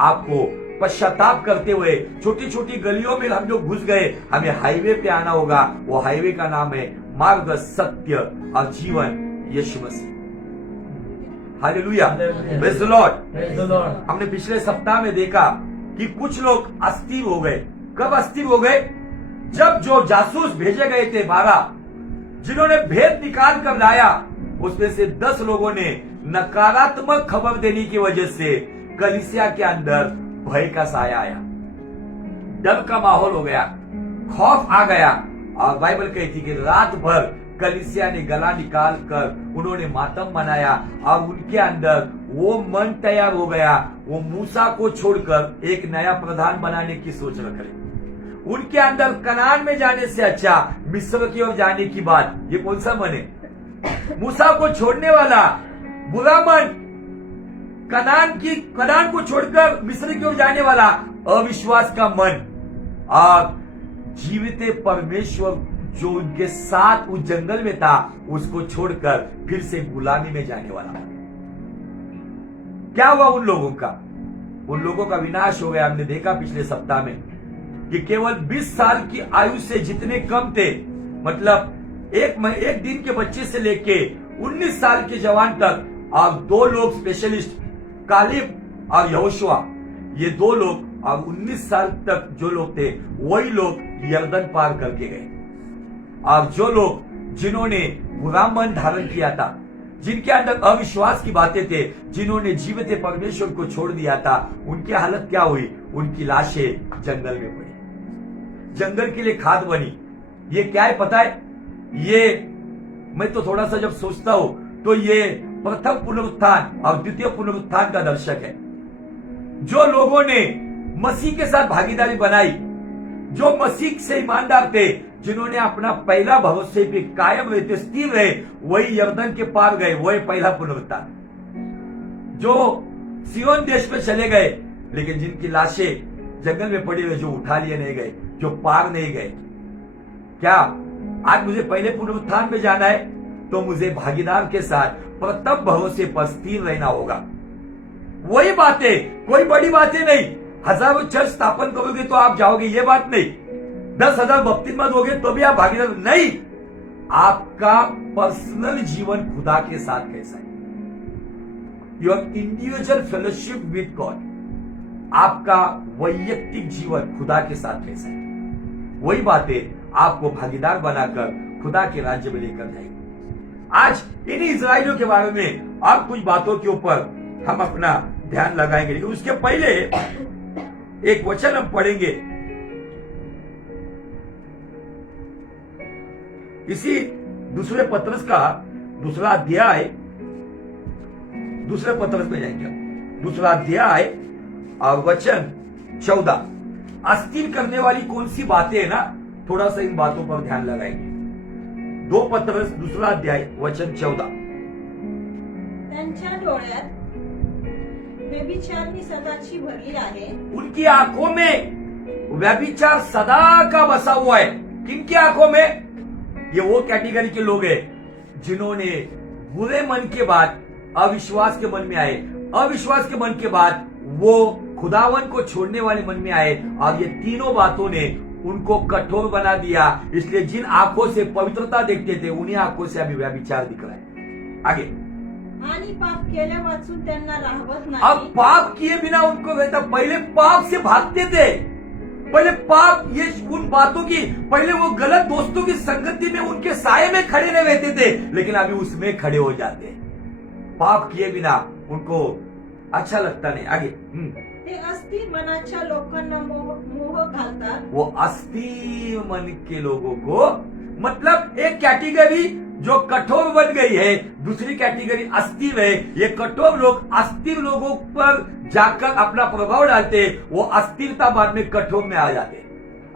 आपको पश्चाताप करते हुए छोटी छोटी गलियों में हम लोग घुस गए, हमें हाईवे पे आना होगा। वो हाईवे का नाम है मार्ग, सत्य और जीवन, Yeshu Masih. Hallelujah, praise the Lord. हमने पिछले सप्ताह में देखा कि कुछ लोग अस्थिर हो गए। कब अस्थिर हो गए? जब जो जासूस भेजे गए थे 12, जिन्होंने भेद निकाल कर लाया, उसमें से 10 लोगों ने नकारात्मक खबर देने की वजह से कलीसिया के अंदर भय का साया आया, डर का माहौल हो गया, खौफ आ गया। और बाइबल कहती कि रात भर कलीसिया ने गला निकाल कर उन्होंने मातम मनाया और उनके अंदर वो मन तैयार हो गया, वो मूसा को छोड़कर एक नया प्रधान बनाने की सोच रख रहे। उनके अंदर कनान में जाने से अच्छा मिस्र की ओर जाने की बात, ये कौन सा मन है? मूसा को छोड़ने वाला बुरा मन, कनान को छोड़कर मिस्र की ओर जाने वाला अविश्वास का मन, और जीवित परमेश्वर जो उनके साथ उस जंगल में था उसको छोड़कर फिर से गुलामी में जाने वाला। क्या हुआ उन लोगों का? उन लोगों का विनाश हो गया। हमने देखा पिछले सप्ताह में कि केवल 20 साल की आयु से जितने कम थे, मतलब एक दिन के बच्चे से लेके 19 साल के जवान तक, और 2 लोग स्पेशलिस्ट, कालिब और यहोशुआ, ये 2 लोग, और 19 साल तक जो लोग थे वही लोग यरदन पार करके गए। और जो लोग जिन्होंने बुरा मन धारण किया था, जिनके अंदर अविश्वास की बातें थे, जिन्होंने जीवित परमेश्वर को छोड़ दिया था, उनकी हालत क्या हुई? उनकी लाशें जंगल में पड़ी, जंगल के लिए खाद बनी। ये क्या है पता है? ये मैं तो थोड़ा सा जब सोचता हूं तो ये प्रथम पुनरुत्थान और द्वितीय पुनरुत्थान का दर्शक है। जो लोगों ने मसीह के साथ भागीदारी बनाई, जो मसीह से ईमानदार थे, जिन्होंने अपना पहला भरोसे पे कायम रहते, स्थिर रहे, वही यरदन के पार गए, वही पहला पुनरुत्थान। जो सियोन देश में चले गए, लेकिन जिनकी लाशें जंगल में पड़ी हुई, जो उठा लिए नहीं गए, जो पार नहीं गए। क्या आज मुझे पहले पुनरुत्थान में जाना है तो मुझे भागीदार के साथ प्रथम भरोसे पर स्थिर रहना होगा। वही बातें, कोई बड़ी बातें नहीं। 1000 चर्च स्थापन करोगे तो आप जाओगे, ये बात नहीं। 10,000 बपतिस्मा दोगे तो भी आप भागीदार नहीं। आपका पर्सनल जीवन खुदा के साथ कैसा है? Your individual fellowship with God, आपका वैयक्तिक जीवन खुदा के साथ कैसा है? वही बातें आपको भागीदार बनाकर खुदा के राज्य में लेकर जाएगी। आज इन्हीं इजराइलियों के बारे में और कुछ बातों के ऊपर हम अपना ध्यान लगाएंगे, लेकिन उसके पहले एक वचन हम पढ़ेंगे इसी दूसरे पत्रस का दूसरा अध्याय, दूसरे पत्रस में जाएंगे हम, दूसरा अध्याय और वचन 14। अस्थिर करने वाली कौन सी बातें है ना, थोड़ा सा इन बातों पर ध्यान लगाएंगे। 2 पत्रस दूसरा अध्याय वचन 14। त्यांच्या डोळ्यात व्यभिचारनी सदाची भरली आहे। उनकी आंखों में व्यभिचार सदा का बसा हुआ है। किनकी आंखों में? ये वो कैटेगरी के लोग हैं जिन्होंने बुरे मन के बाद अविश्वास के मन में आए, अविश्वास के मन के बाद वो खुदावन को छोड़ने वाले मन में आए, और ये तीनों बातों ने उनको कठोर बना दिया। इसलिए जिन आंखों से पवित्रता देखते थे, उन्हीं आंखों से अभी व्यभिचार दिख रहा है। आगे, आणि पाप केल्यापासून त्यांना राहवत नाही। अब पाप किए बिना उनको रहता, पहले पाप से भागते थे, पहले पाप, ये उन बातों की, पहले वो गलत दोस्तों की संगति में उनके साये में खड़े नहीं रहते थे, लेकिन अभी उसमें खड़े हो जाते। पाप किए बिना उनको अच्छा लगता नहीं। आगे, ते अस्थिर मनाच्या लोकांना मोह घालतात। वो अस्थिर मन के लोगों को, मतलब एक कैटेगरी जो कठोर बन गई है, दूसरी कैटेगरी अस्थिर है। ये कठोर लोग अस्थिर लोगों पर जाकर अपना प्रभाव डालते, वो अस्थिरता बाद में कठोर में आ जाते।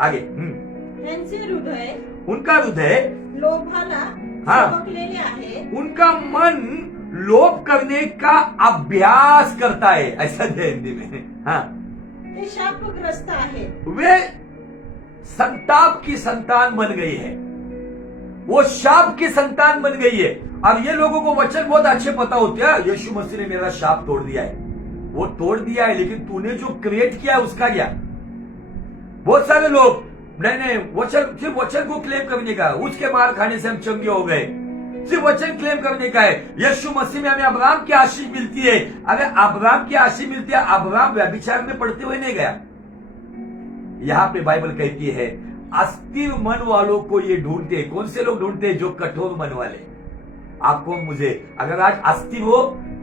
आगे, त्यांचे हृदय, उनका हृदय लोभाला सबकलेले आहे। उनका मन लोभ करने का अभ्यास करता है, ऐसा है हिंदी में। हाँ, ते शापग्रस्त आहे। वे संताप की संतान बन गई है, वो शाप की संतान बन गई है। अब ये लोगों को वचन बहुत अच्छे पता होते हैं, यीशु मसीह ने मेरा शाप तोड़ दिया है, वो तोड़ दिया है, लेकिन तूने जो क्रिएट किया है उसका क्या? बहुत सारे लोग नहीं वचन, सिर्फ वचन को क्लेम करने का, उसके मार खाने से हम चंगे हो गए, सिर्फ वचन क्लेम करने का है। यीशु मसीह में हमें अब्राहम की आशीष मिलती है। अगर अब्राहम की आशीष मिलती है, अब्राहम व्यभिचार में पड़ते हुए नहीं गया। यहां पे बाइबल कहती है अस्थिर मन वालों को ये ढूंढते। कौन से लोग ढूंढते? जो कठोर मन वाले। आपको, मुझे, अगर आज अस्थिर हो,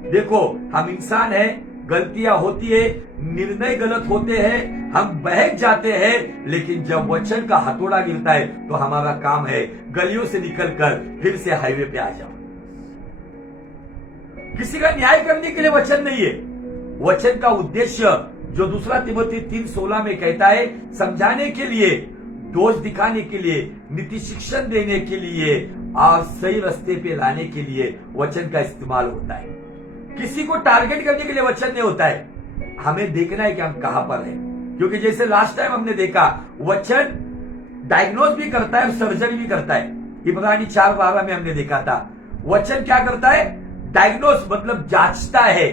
देखो हम इंसान हैं, गलतियां होती है, निर्णय गलत होते हैं, हम बहक जाते हैं, लेकिन जब वचन का हथौड़ा गिरता है तो हमारा काम है गलियों से निकलकर फिर से हाईवे पे आ जाओ। किसी का न्याय करने के लिए वचन नहीं है। वचन का उद्देश्य जो दूसरा तिमोथी 3:16 में कहता है, समझाने के लिए, दोष दिखाने के लिए, नीति शिक्षण देने के लिए और सही रास्ते पे लाने के लिए वचन का इस्तेमाल होता है। किसी को टारगेट करने के लिए वचन नहीं होता है। हमें देखना है कि हम कहां पर हैं, क्योंकि जैसे लास्ट टाइम हमने देखा, वचन डायग्नोज भी करता है और सर्जरी भी करता है। इब्रानी 4:12 में हमने देखा था, वचन क्या करता है? डायग्नोज मतलब जांचता है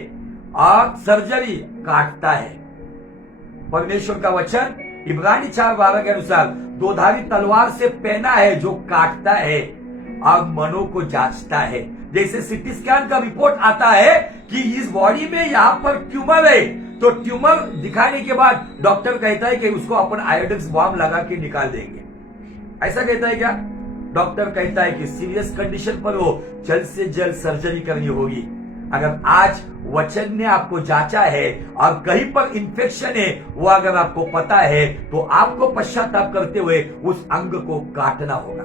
और सर्जरी काटता है। परमेश्वर का वचन इब्रानी 4:12 के अनुसार दोधारी तलवार से पहना है जो काटता है और मनों को जांचता है। जैसे सीटी स्कैन का रिपोर्ट आता है कि इस बॉडी में यहां पर ट्यूमर है, तो ट्यूमर दिखाने के बाद डॉक्टर कहता है कि उसको अपन आयोडेक्स बॉम्ब लगा के निकाल देंगे। ऐसा कहता है क्या? डॉक्टर कहता है कि सीरियस कंडीशन पर हो, जल्द से जल्द सर्जरी करनी होगी। अगर आज वचन ने आपको जांचा है और कहीं पर इंफेक्शन है, वो अगर आपको पता है, तो आपको पश्चाताप करते हुए उस अंग को काटना होगा,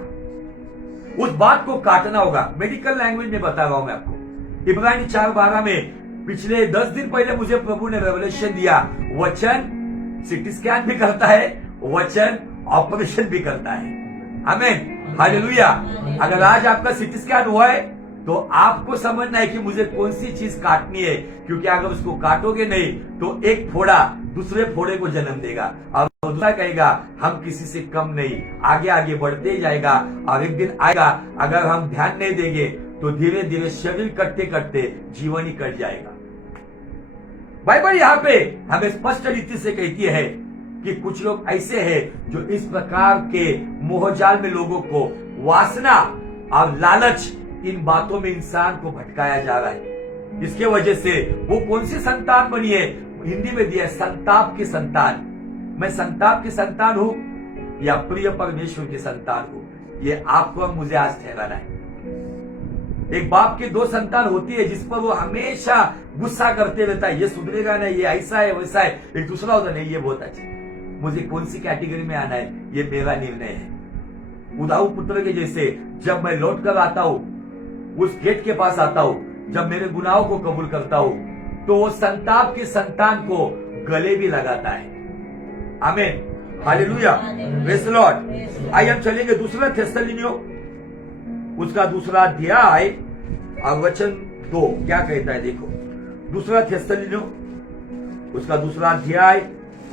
उस बात को काटना होगा। मेडिकल लैंग्वेज में बता रहा हूं मैं आपको। इब्रानी 4:12 में पिछले 10 दिन पहले मुझे प्रभु ने रेवलेशन दिया, वचन सीटी स्कैन भी करता है, वचन ऑपरेशन भी करता है। आमीन, हालेलुया। अगर आज आपका सीटी स्कैन हुआ है तो आपको समझना है कि मुझे कौन सी चीज काटनी है, क्योंकि अगर उसको काटोगे नहीं तो एक फोड़ा दूसरे फोड़े को जन्म देगा और दूसरा कहेगा हम किसी से कम नहीं, आगे आगे बढ़ते ही जाएगा। और एक दिन आएगा, अगर हम ध्यान नहीं देंगे तो धीरे धीरे शरीर कटते कटते जीवन ही कट जाएगा। बाइबल यहाँ पे हमें स्पष्ट रीति से कहती है कि कुछ लोग ऐसे हैं जो इस प्रकार के मोहजाल में लोगों को वासना और लालच, इन बातों में इंसान को भटकाया जा रहा है। इसके वजह से वो कौन सी संतान बनी है? हिंदी में दिया है संताप की संतान। मैं संताप की संतान हूं या प्रिय परमेश्वर की संतान हूं, ये आपको और मुझे आज ठहराना है। एक बाप की 2 संतान होती है जिस पर वो हमेशा गुस्सा करते रहता है, ये सुधरेगा नहीं, ये ऐसा है वैसा है। एक दूसरा होता नहीं, ये बहुत अच्छा, मुझे कौन सी कैटेगरी में आना है ये मेरा निर्णय है। उदाऊ पुत्र के जैसे जब मैं लौट कर आता हूं, उस गेट के पास आता हूं, जब मेरे गुनाहों को कबूल करता हूं, तो वो संताप की संतान को गले भी लगाता है। आमीन, हालेलुया, प्रेज़ द लॉर्ड। आइए हम चलेंगे दूसरा थेस्सलुनियों, उसका दूसरा अध्याय और वचन 2 क्या कहता है, देखो। दूसरा थेस्सलुनियों, उसका दूसरा अध्याय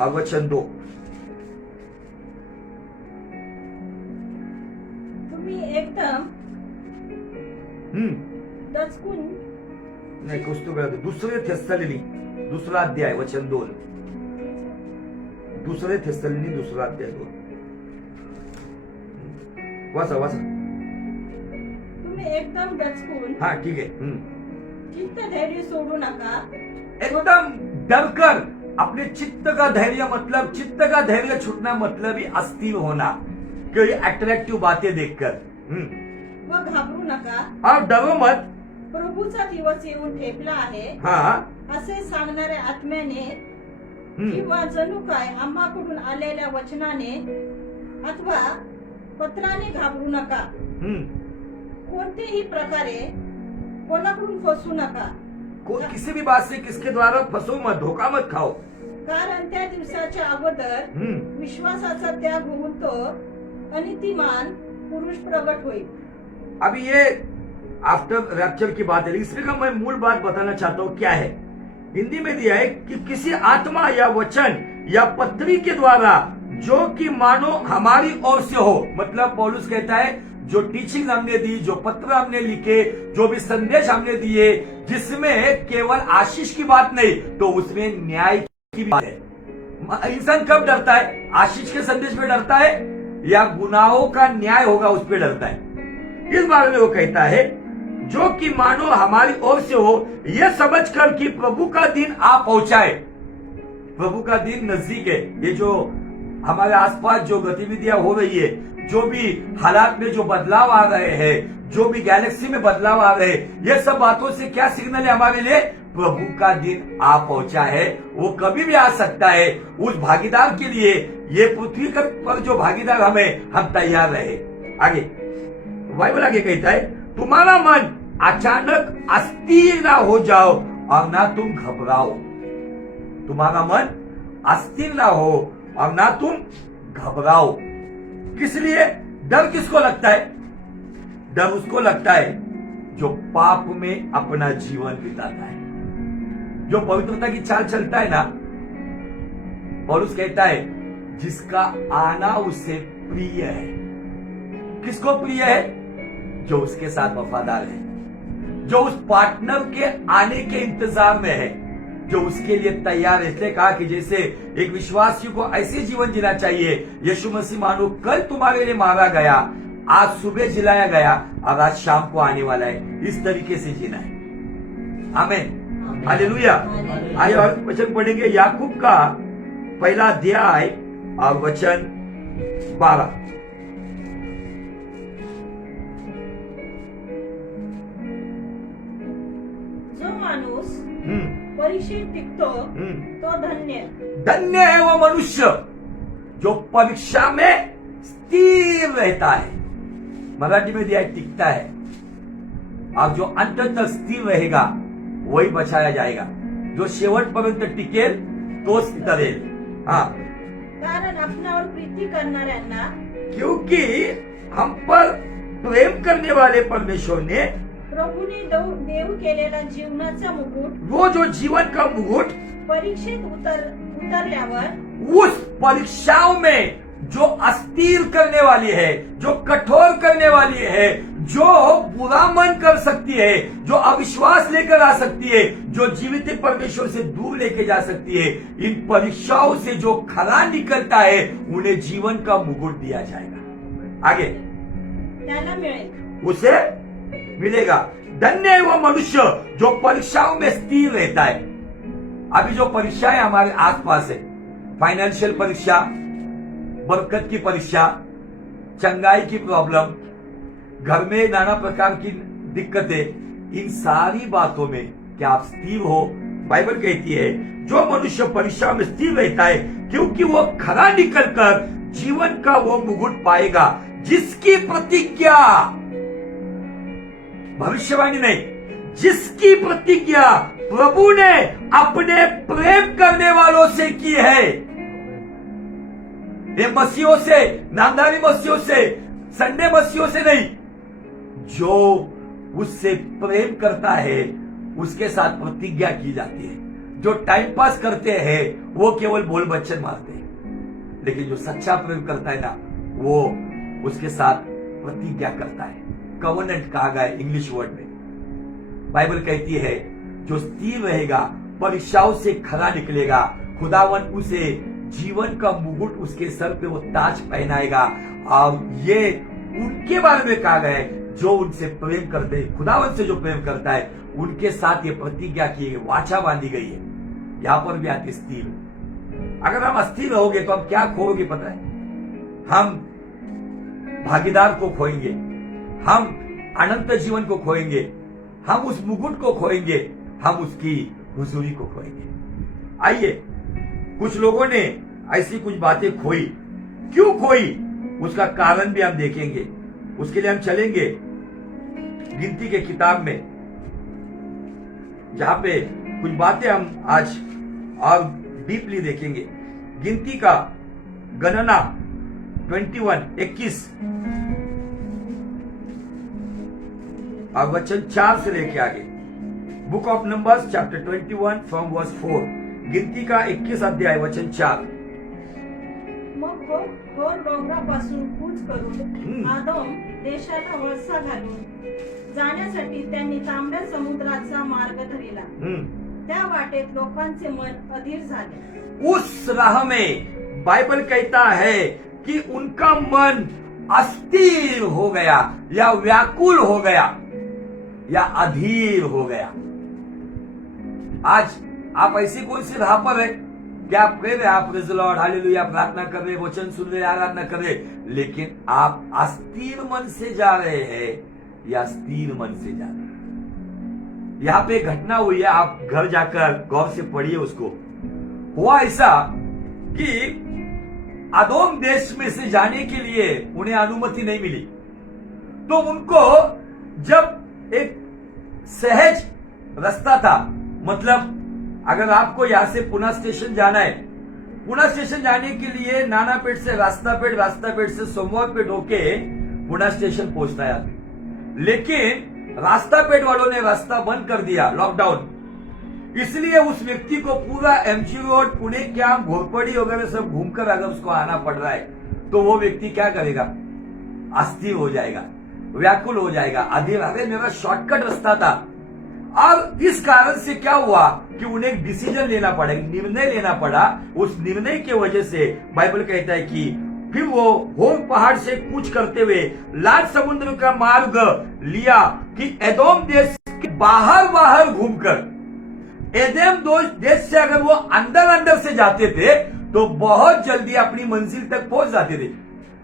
और वचन 2। तुम्ही एकदम दचकून नाही, कुछ तो कहतो दुसरे थेस्सलुनी दूसरा अध्याय वचन 2। दुसरे थेस्सलुनी दूसरा अध्याय 2 वाचा वाचा। तुम्ही एकदम दचकून, हाँ ठीक है। चित्त धैर्य सोडू नका। एकदम डरकर अपने चित्त का धैर्य, मतलब चित्त का धैर्य छूटना मतलब ही अस्थिर होना, कोई अट्रैक्टिव बातें देखकर। व घाबरू नका, और डरो मत, प्रभूचा दिवस येऊन ठेपला आहे हाँ असे सांगणाऱ्या आत्म्याने किंवा जणू काय आम्हाकडून आलेल्या वचनाने अथवा पत्राने घाबरू नका। कोणत्याही प्रकारे कोणाकडून फसू नका। किसी भी बात से किसके द्वारा फंसो मत, धोखा मत खाओ। कारण त्या दिवसाच्या अगोदर विश्वासाचा त्याग होऊन तो अनितिमान पुरुष प्रगट होईल। अभी ये आफ्टर रैप्चर की बात है, इसलिए का मैं मूल बात बताना चाहता हूँ क्या है। हिंदी में दिया है कि किसी आत्मा या वचन या पत्री के द्वारा जो कि मानो हमारी ओर से हो, मतलब पौलुस कहता है जो टीचिंग हमने दी, जो पत्र हमने लिखे, जो भी संदेश हमने दिए, जिसमें केवल आशीष की बात नहीं तो उसमें न्याय की बात है। इंसान कब डरता है? आशीष के संदेश में डरता है या गुनाहों का न्याय होगा उस पर डरता है? इस बारे में वो कहता है जो कि मानो हमारी ओर से हो, यह समझकर कि प्रभु का दिन आ पहुंचाए। प्रभु का दिन नजदीक है। ये जो हमारे आसपास जो गतिविधियां हो रही है, जो भी हालात में जो बदलाव आ रहे हैं, जो भी गैलेक्सी में बदलाव आ रहे हैं, ये सब बातों से क्या सिग्नल है हमारे लिए? प्रभु का दिन आ पहुंचा है। वो कभी भी आ सकता है। उस भागीदार के लिए, ये पृथ्वी पर जो भागीदार हम तैयार रहे। आगे बाइबल आगे कहता है तुम्हारा मन अचानक अस्थिर ना हो जाओ और ना तुम घबराओ। तुम्हारा मन अस्थिर ना हो और ना तुम घबराओ। किस लिए? डर किसको लगता है? डर उसको लगता है जो पाप में अपना जीवन बिताता है, जो पवित्रता की चाल चलता है ना। पौलुस कहता है जिसका आना उसे प्रिय है। किसको प्रिय है? जो उसके साथ वफादार है, जो उस पार्टनर के आने के इंतजार में है, जो उसके लिए तैयार है। इसलिए कहा कि जैसे एक विश्वासी को ऐसे जीवन जीना चाहिए, यीशु मसीह मानो कल तुम्हारे लिए मारा गया, आज सुबह जिलाया गया और आज शाम को आने वाला है, इस तरीके से जीना है। आमीन, हालेलुया। आइए और वचन पढ़ेंगे याकूब का पहला अध्याय और वचन 12। जो माणूस परीक्षेत टिकतो तो धन्य। धन्य है वो मनुष्य जो परीक्षा में स्थिर रहता है। मराठी में दिया है टिकता है, और जो अंत तक स्थिर रहेगा वही बचाया जाएगा। जो शेवटपर्यंत टिकेल तोच तरेल। हाँ, कारण आपणावर प्रीती करणाऱ्यांना क्योंकि हम पर प्रेम करने वाले परमेश्वर ने प्रभूने देव केलेला जीवनाचा मुकुट वो जो जीवन का मुकुट परीक्षेत उतरल्यावर उस परीक्षाओं में जो अस्थिर करने वाली है, जो कठोर करने वाली है, जो बुरा मन कर सकती है, जो अविश्वास लेकर आ सकती है, जो जीवित परमेश्वर से दूर लेके जा सकती है, इन परीक्षाओं से जो खरा निकलता है उन्हें जीवन का मुकुट दिया जाएगा। आगे त्याला मिळेल, उसे मिलेगा। धन्य है वो मनुष्य जो परीक्षाओं में स्थिर रहता है। अभी जो परीक्षाएं हमारे आसपास है, फाइनेंशियल परीक्षा, बरकत की परीक्षा, चंगाई की प्रॉब्लम, घर में नाना प्रकार की दिक्कतें, इन सारी बातों में क्या आप स्थिर हो? बाइबल कहती है जो मनुष्य परीक्षा में स्थिर रहता है क्योंकि वो खरा निकलकर जीवन का वो मुकुट पाएगा जिसकी प्रतिज्ञा, भविष्यवाणी नहीं, जिसकी प्रतिज्ञा प्रभु ने अपने प्रेम करने वालों से की है। ये मसीहों से, नामधारी मसीहों से, संडे मसीहों से नहीं, जो उससे प्रेम करता है उसके साथ प्रतिज्ञा की जाती है। जो टाइम पास करते हैं वो केवल बोल बच्चन मारते हैं, लेकिन जो सच्चा प्रेम करता है ना वो उसके साथ प्रतिज्ञा करता है। कवनेंट कहा गया है इंग्लिश वर्ड में। बाइबल कहती है जो स्थिर रहेगा, परीक्षाओं से खरा निकलेगा, खुदावन उसे जीवन का मुकुट उसके सर पे वो ताज पहनाएगा। और ये उनके बारे में कहा गया है जो उनसे प्रेम करते हैं, खुदावन से जो प्रेम करता है उनके साथ ये प्रतिज्ञा की है, वाचा बांधी गई है। यहां पर भी आती स्थिर। अगर हम अस्थिर रहोगे तो हम क्या खोओगे पता है? हम भागीदार को खोएंगे, हम अनंत जीवन को खोएंगे, हम उस मुकुट को खोएंगे, हम उसकी हुजूरी को खोएंगे। आइए, कुछ लोगों ने ऐसी कुछ बातें खोई। क्यों खोई उसका कारण भी हम देखेंगे। उसके लिए हम चलेंगे गिनती के किताब में, जहां पे कुछ बातें हम आज और डीपली देखेंगे। गिनती का गणना 21 और वचन 4 से लेके आगे। Book of numbers chapter 21 from verse 4। गिनती का 21 अध्याय वचन 4। मग घोर डोंगरापासून कूच करून आदोम देशाला वळसा घालून जाण्यासाठी त्यांनी तांबड्या समुद्राचा मार्ग धरला। त्या वाटेत लोकांचे मन अधीर झाले। उस राह में बाइबल कहता है कि उनका मन अस्थिर हो गया, या व्याकुल हो गया, या अधीर हो गया। आज आप ऐसी कौन सी राह पर है कि आप कह रहे, आप प्रेज़ द लॉर्ड, हालेलुया, प्रार्थना कर रहे, वचन सुन रहे, आराधना कर रहे, लेकिन आप अस्थिर मन से जा रहे हैं या स्थिर मन से जा रहे हैं? यहां पे घटना हुई है, आप घर जाकर गौर से पढ़िए उसको। हुआ ऐसा कि अदोम देश में से जाने के लिए उन्हें अनुमति नहीं मिली, तो उनको जब एक सहज रास्ता था। मतलब अगर आपको यहां से पुणे स्टेशन जाना है, पुणे स्टेशन जाने के लिए नानापेट से रास्तापेट से सोमवारपेट होके पुणे स्टेशन पहुंचता है आदमी। लेकिन रास्तापेट वालों ने रास्ता बंद कर दिया, लॉकडाउन, इसलिए उस व्यक्ति को पूरा एमजी रोड, पुणे क्या, घोरपड़ी वगैरह सब घूमकर अगर उसको आना पड़ रहा है तो वो व्यक्ति क्या करेगा? अस्थिर हो जाएगा, व्याकुल हो जाएगा। अरे मेरा शॉर्टकट रास्ता था। अब इस कारण से क्या हुआ कि उन्हें एक डिसीजन लेना पड़ा, एक निर्णय लेना पड़ा। उस निर्णय की वजह से बाइबल कहता है कि फिर वो होर पहाड़ से कूच करते हुए लाल समुद्र का मार्ग लिया कि एदोम देश के बाहर घूमकर, एदोम देश से अगर वो अंदर से जाते थे तो बहुत जल्दी अपनी मंजिल तक पहुंच जाते थे।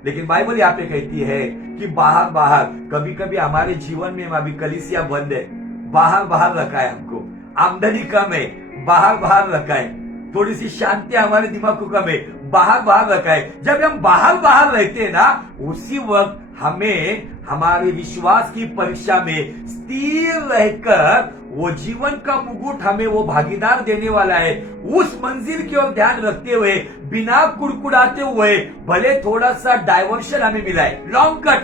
लेकिन बाइबल यहाँ पे कहती है कि बाहर कभी कभी हमारे जीवन में अभी कलीसिया बंद है, बाहर रखा है, हमको आमदनी कम है, बाहर रखा है, थोड़ी सी शांति हमारे दिमाग को कम है, बाहर रखा है। जब हम बाहर रहते हैं ना, उसी वक्त हमें हमारे विश्वास की परीक्षा में स्थिर रहकर वो जीवन का मुकुट हमें वो भागीदार देने वाला है। उस मंजिल की ओर ध्यान रखते हुए, बिना कुड़कुड़ाते हुए, भले थोड़ा सा डाइवर्शन हमें मिला है, लॉन्ग कट,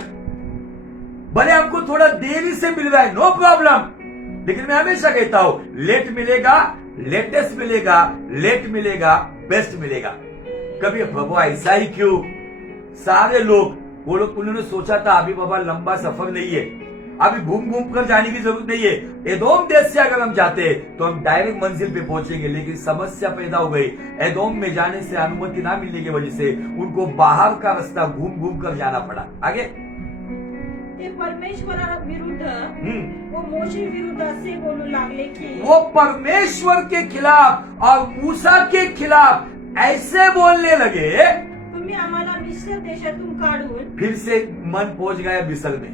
भले हमको थोड़ा देरी से मिल रहा है, नो प्रॉब्लम, लेकिन मैं हमेशा कहता हूं लेट मिलेगा, लेटेस्ट मिलेगा, लेट मिलेगा, बेस्ट मिलेगा। कभी प्रभु ऐसा ही क्यों? सारे लोग उन्होंने सोचा था अभी बाबा लंबा सफर नहीं है, अभी घूम कर जाने की जरूरत नहीं है, एदोम देश से अगर हम जाते तो हम डायरेक्ट मंजिल पे पहुंचेंगे। लेकिन समस्या पैदा हो गई, एदोम में जाने से अनुमति ना मिलने की वजह से उनको बाहर का रास्ता घूम कर जाना पड़ा। आगे ते परमेश्वराविरुद्ध वो मोशे विरुद्ध असे बोलू लागले की वो परमेश्वर के खिलाफ और मूसा के खिलाफ ऐसे बोलने लगे, तुम्ही आम्हाला मिस्र देशातून काढून, फिर से मन पहुंच गया मिस्र में,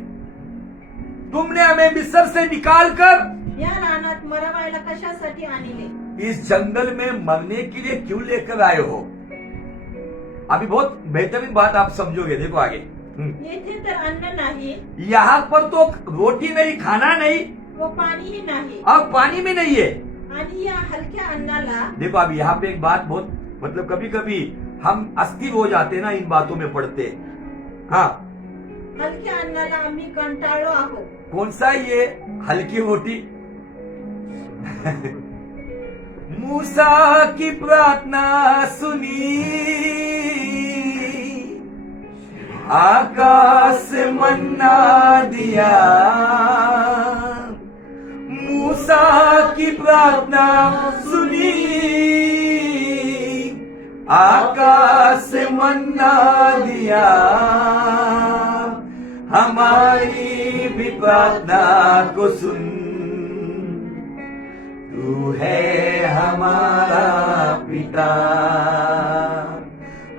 तुमने हमें मिस्र से निकाल कर या रानात मरवायला कशासाठी आणले? इस जंगल में मरने के लिए क्यों लेकर आए हो? अभी बहुत बेहतरीन बात आप समझोगे, देखो आगे। येथे तर अन्न नाही, यहाँ पर तो रोटी नहीं, खाना नहीं, वो पाणीही नाही, अब पानी भी नहीं है। आणि या हलक्या अन्नाला, देखो अभी यहाँ पे एक बात बहुत, मतलब कभी कभी हम अस्थिर हो जाते हैं ना इन बातों में पढ़ते। हाँ, हलक्या अन्नाला आम्ही कंटाळलो आहोत। कौन सा ये हल्की रोटी? मूसा की प्रार्थना सुनी, आकाश से मन्ना दिया, मूसा की प्रार्थना सुनी, आकाश से मन्ना दिया, हमारी भी प्रार्थना को सुन, तू है हमारा पिता,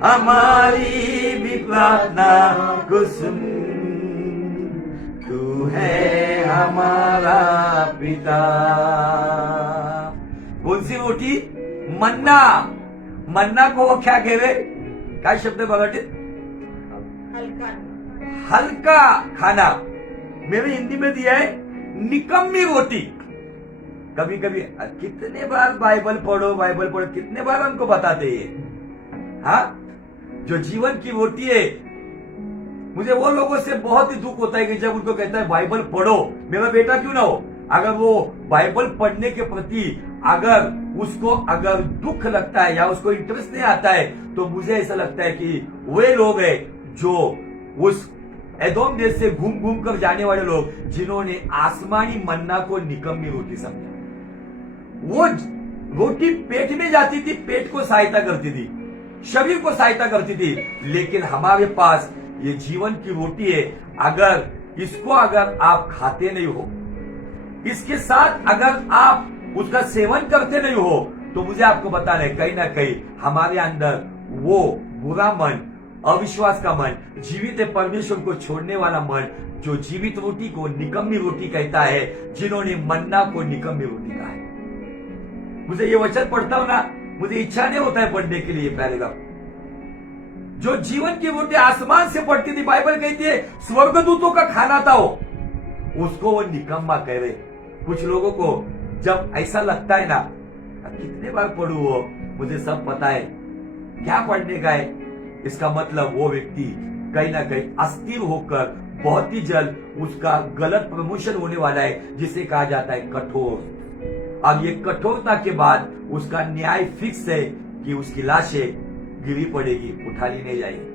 हमारी भी प्रार्थना को सुन, तू है हमारा पिता। कौन सी रोटी? मन्ना। मन्ना को वो क्या कह रहे? क्या शब्द है मराठीत? हलका, हल्का खाना। मेरे हिंदी में दिया है निकम्मी रोटी। कभी कभी कितने बार बाइबल पढ़ो, कितने बार हमको बताते हैं। हाँ, जो जीवन की रोटी है, मुझे वो लोगों से बहुत ही दुख होता है कि जब उनको कहता है बाइबल पढ़ो, मेरा बेटा क्यों ना हो, अगर वो बाइबल पढ़ने के प्रति अगर दुख लगता है या उसको इंटरेस्ट नहीं आता है, तो मुझे ऐसा लगता है कि वे लोग हैं जो उस एदोम देश से घूम कर जाने वाले लोग, जिन्होंने आसमानी मन्ना को निकम्मी रोटी समझा। वो रोटी पेट में जाती थी, पेट को सहायता करती थी, शरीर को सहायता करती थी, लेकिन हमारे पास ये जीवन की रोटी है। अगर आप खाते नहीं हो, इसके साथ अगर आप उसका सेवन करते नहीं हो, तो मुझे आपको बताना है कहीं ना कहीं हमारे अंदर वो बुरा मन, अविश्वास का मन, जीवित परमेश्वर को छोड़ने वाला मन, जो जीवित रोटी को निकम्मी रोटी कहता है, जिन्होंने मन्ना को निकम्मी रोटी कहा है। मुझे ये वचन पढ़ता हूं ना, मुझे इच्छा नहीं होता है पढ़ने के लिए पैराग्राफ। जो जीवन की रोटी आसमान से पड़ती थी, बाइबल कहती है स्वर्गदूतों का खाना था वो, उसको वो निकम्मा कह रहे। कुछ लोगों को जब ऐसा लगता है ना, अब कितने बार पढ़ू वो, मुझे सब पता है, क्या पढ़ने का है, इसका मतलब वो व्यक्ति कहीं ना कहीं अस्थिर होकर बहुत ही जल्द उसका गलत प्रमोशन होने वाला है, जिसे कहा जाता है कठोर। अब ये कठोरता के बाद उसका न्याय फिक्स है कि उसकी लाशें गिरी पड़ेगी, उठा ली नहीं जाएगी।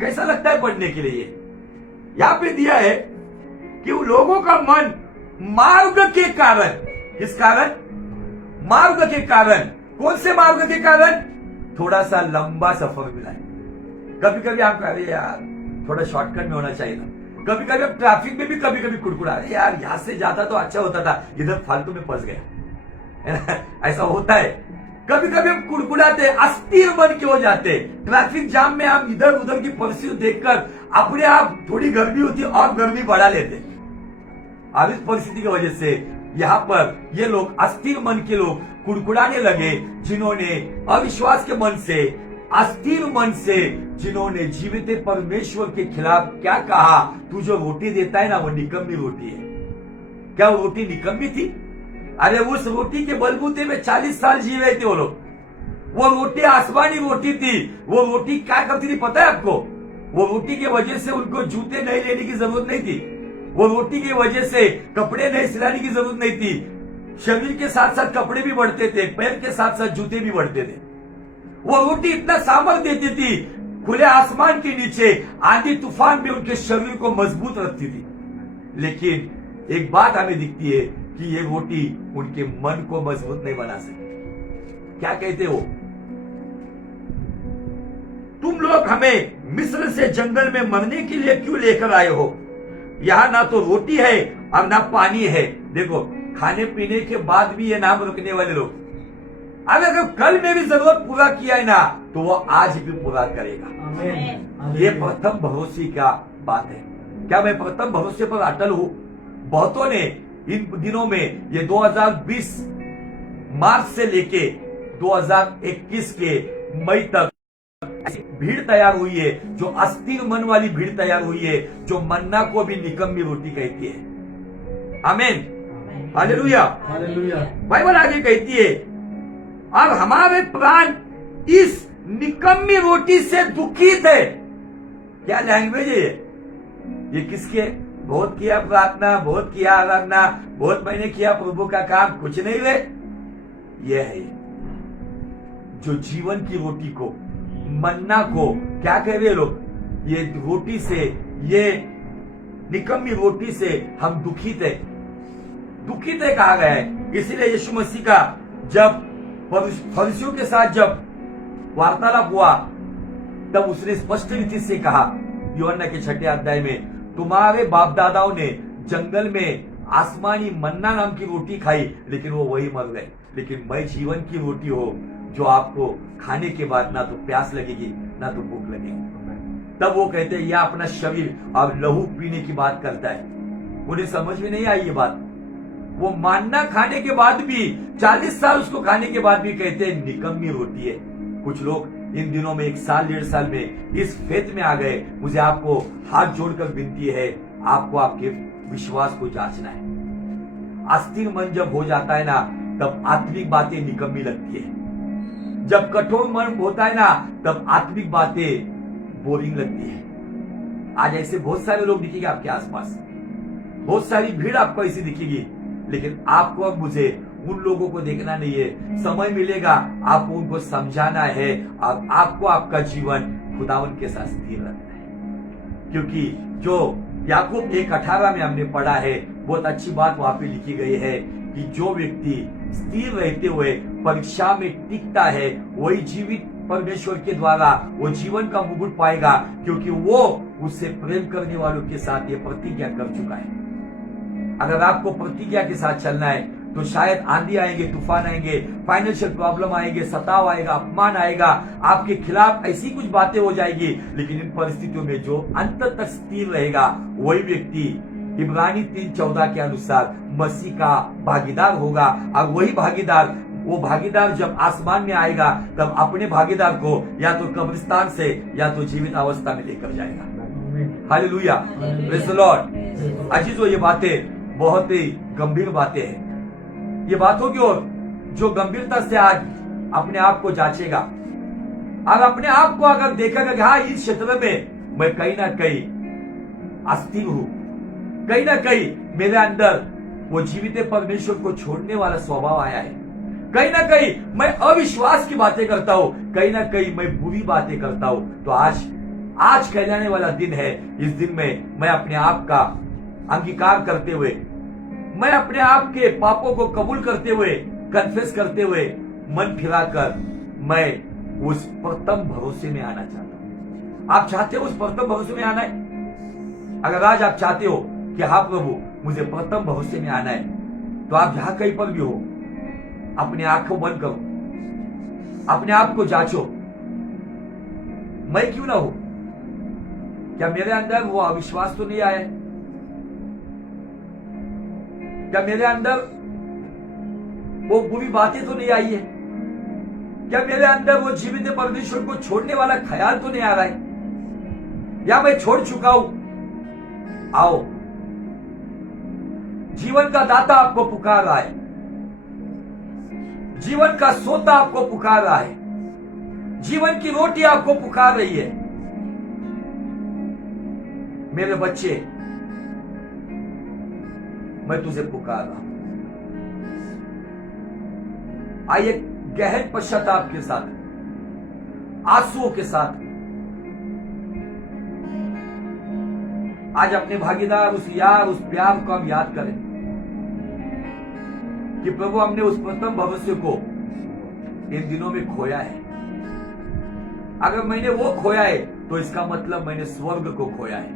कैसा लगता है पढ़ने के लिए? यहां पे दिया है कि उन लोगों का मन मार्ग के कारण, किस कारण? मार्ग के कारण। कौन से मार्ग के कारण? थोड़ा सा लंबा सफर मिला है। कभी कभी आप कह रहे यार थोड़ा शॉर्टकट में होना चाहिए था। कभी कभी आप ट्रैफिक में भी कभी कभी कुड़कुड़ा रहे यार, यहां से जाता तो अच्छा होता था, इधर फालतू में फंस गया, है ना? ऐसा होता है। कभी कभी हम कुड़कुड़ाते, अस्थिर मन के हो जाते। ट्रैफिक जाम में हम इधर उधर की परिस्थिति देखकर अपने आप थोड़ी गर्मी होती और गर्मी बढ़ा लेते। अब इस परिस्थिति की वजह से यहाँ पर ये लोग अस्थिर मन के लोग कुड़कुड़ाने लगे, जिन्होंने अविश्वास के मन से, अस्थिर मन से, जिन्होंने जीवित परमेश्वर के खिलाफ क्या कहा, तू जो रोटी देता है ना वो निकम्मी रोटी है। क्या वो रोटी निकम्मी थी? अरे उस रोटी के बलबूते में 40 साल जी रहे थे वो लोग। वो रोटी आसमानी रोटी थी। वो रोटी क्या करती थी पता है आपको? वो रोटी की वजह से उनको जूते नहीं लेने की जरूरत नहीं थी। वो रोटी की वजह से कपड़े नहीं सिलाने की जरूरत नहीं थी। शरीर के साथ साथ कपड़े भी बढ़ते थे, पैर के साथ साथ जूते भी बढ़ते थे। वो रोटी इतना सामर्थ्य देती थी, खुले आसमान के नीचे आंधी तूफान में उनके शरीर को मजबूत रखती थी। लेकिन एक बात हमें दिखती है कि ये रोटी उनके मन को मजबूत नहीं बना सकती। क्या कहते हो? तुम लोग हमें मिस्र से जंगल में मरने के लिए क्यों लेकर आए हो? यहाँ ना तो रोटी है और ना पानी है। देखो, खाने पीने के बाद भी ये नाम रुकने वाले लोग, अगर कल में भी जरूरत पूरा किया है ना तो वो आज भी पूरा करेगा। ये प्रथम भरोसे का बात है। क्या मैं प्रथम भरोसे पर अटल हूं? बहुतों ने इन दिनों में, ये 2020 मार्च से लेके 2021 के मई तक भीड़ तैयार हुई है, जो अस्थिर मन वाली भीड़ तैयार हुई है, जो मन्ना को भी निकम्मी रोटी कहती है। आमीन, हालेलुया। बाइबल आगे कहती है, अब हमारे प्राण इस निकम्मी रोटी से दुखित है। क्या लैंग्वेज है ये? किसके? बहुत किया प्रार्थना, बहुत किया आराधना, बहुत मैंने किया प्रभु का काम, कुछ नहीं हुए। यह है जो जीवन की रोटी को, मन्ना को क्या कह रहे लोग? ये रोटी से, ये निकम्मी रोटी से हम दुखित है। दुखित है कहा गया है। इसीलिए यीशु मसीह का जब फरीसियों के साथ जब वार्तालाप हुआ, तब उसने स्पष्ट रीति से कहा, यूहन्ना के 6 अध्याय में, तुम्हारे बाप दादाओं ने जंगल में आसमानी मन्ना नाम की रोटी खाई, लेकिन वो वही मर गए। लेकिन मैं जीवन की रोटी हो, जो आपको खाने के बाद ना तो प्यास लगेगी ना तो भूख लगेगी। तब वो कहते हैं, यह अपना शरीर और लहू पीने की बात करता है। उन्हें समझ में नहीं आई ये बात। वो मानना खाने के बाद भी, 40 साल उसको खाने के बाद भी कहते हैं निकम्मी रोटी है। कुछ लोग इन दिनों में 1 साल 1.5 साल में इस फेथ में आ गए। मुझे आपको हाथ जोड़कर विनती है, आपको आपके विश्वास को जांचना है। अस्थिर मन जब हो जाता है ना, तब आत्मिक बातें निकम्मी लगती है। जब कठोर मन होता है ना, तब आत्मिक बातें बोरिंग लगती है। आज ऐसे बहुत सारे लोग दिखेंगे आपके आसपास, बहुत सारी भीड़ आपको ऐसी दिखेगी, लेकिन आपको अब मुझे उन लोगों को देखना नहीं है। समय मिलेगा, आपको उनको समझाना है और आपको आपका जीवन खुदावन के साथ स्थिर रखना है। क्योंकि जो याकूब 1:18 में हमने पढ़ा है, बहुत अच्छी बात वहां पे लिखी गई है कि जो व्यक्ति स्थिर रहते हुए परीक्षा में टिकता है, वही जीवित परमेश्वर के द्वारा वो जीवन का मुकुट पाएगा, क्योंकि वो उससे प्रेम करने वालों के साथ ये प्रतिज्ञा कर चुका है। अगर आपको प्रतिज्ञा के साथ चलना है तो शायद आंधी आएंगे, तूफान आएंगे, फाइनेंशियल प्रॉब्लम आएंगे, सताव आएगा, अपमान आएगा, आपके खिलाफ ऐसी कुछ बातें हो जाएगी, लेकिन इन परिस्थितियों में जो अंत तक स्थिर रहेगा, वही व्यक्ति इब्रानी 3:14 के अनुसार मसीह का भागीदार होगा। और वही भागीदार, वो भागीदार जब आसमान में आएगा, तब अपने भागीदार को या तो कब्रिस्तान से या तो जीवित अवस्था में लेकर जाएगा। Hallelujah, praise the Lord. अजीजों, ये बातें बहुत ही गंभीर बातें हैं। ये बातों की ओर जो गंभीरता से आज अपने आप को जांचेगा और अपने आप को अगर देखेगा कि हाँ, इस क्षेत्र में मैं कहीं ना कहीं अस्थिर हूं, कहीं ना कहीं मेरे अंदर वो जीवित परमेश्वर को छोड़ने वाला स्वभाव आया है, कहीं ना कहीं मैं अविश्वास की बातें करता हूं, कहीं ना कहीं मैं बुरी बातें करता हूं, तो आज कहलाने वाला दिन है। इस दिन में मैं अपने आप का अंगीकार करते हुए, मैं अपने आप के पापों को कबूल करते हुए, कन्फेस करते हुए, मन फिराकर मैं उस प्रथम भरोसे में आना चाहता हूं। आप चाहते हो उस प्रथम भरोसे में आना है? अगर आज आप चाहते हो कि हाँ प्रभु, मुझे प्रथम भरोसे में आना है, तो आप जहां कहीं पर भी हो, अपने आंखों बंद करो, अपने आप को जांचो, मैं क्यों ना हो? क्या मेरे अंदर वो अविश्वास तो नहीं आया? क्या मेरे अंदर वो बुरी बातें तो नहीं आई है? क्या मेरे अंदर वो जीवित परमेश्वर को छोड़ने वाला ख्याल तो नहीं आ रहा है? या मैं छोड़ चुका हूं? आओ, जीवन का दाता आपको पुकार रहा है, जीवन का सोता आपको पुकार रहा है, जीवन की रोटी आपको पुकार रही है। मेरे बच्चे, मैं तुझे पुकार रहा हूं। आइए गहन पश्चाताप के साथ, आंसुओं के साथ आज अपने भागीदार, उस यार, उस प्यार को हम याद करें कि प्रभु, हमने उस प्रथम भविष्य को इन दिनों में खोया है। अगर मैंने वो खोया है तो इसका मतलब मैंने स्वर्ग को खोया है,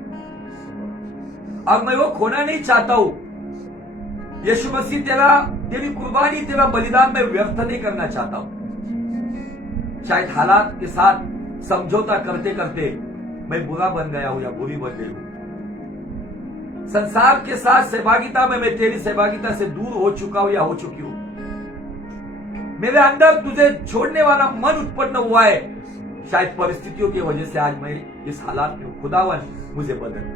और मैं वो खोना नहीं चाहता हूं। यीशु मसीह, तेरी कुर्बानी, तेरा बलिदान मैं व्यर्थ नहीं करना चाहता हूं। शायद हालात के साथ समझौता करते करते मैं बुरा बन गया हूं या बुरी बन गई हूं। संसार के साथ सहभागिता में मैं तेरी सहभागिता से दूर हो चुका हूं या हो चुकी हूं। मेरे अंदर तुझे छोड़ने वाला मन उत्पन्न हुआ है। शायद परिस्थितियों की वजह से आज मैं इस हालात में हूं। खुदावन, मुझे बदल।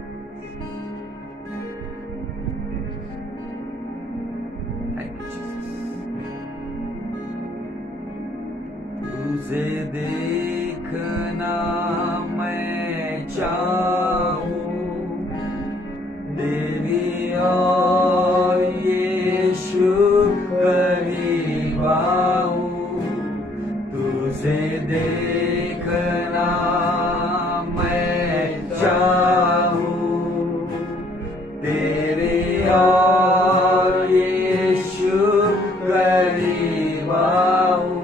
तुझे देखना मैं चाहूं, देवी और यीशु करीब आऊं। तुझे देखना मैं चाहूं, तेरे और यीशु करीब आऊं।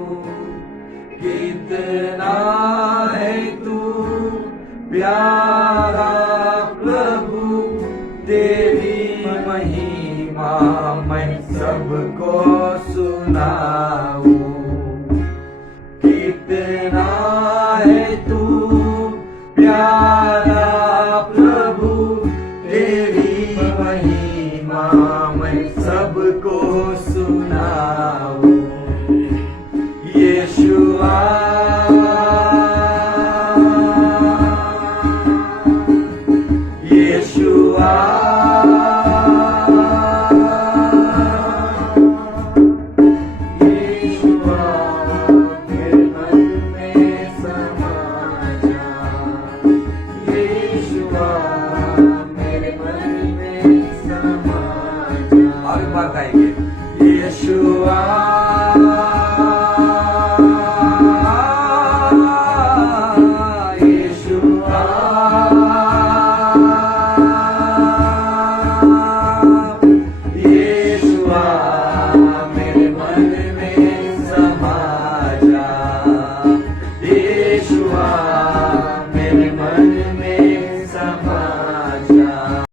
कितना है तू प्यारा प्रभु, तेरी महिमा मैं सबको सुनाऊं। कितना है तू प्यारा प्रभु, तेरी महिमा मैं सबको सुनाऊं। यीशु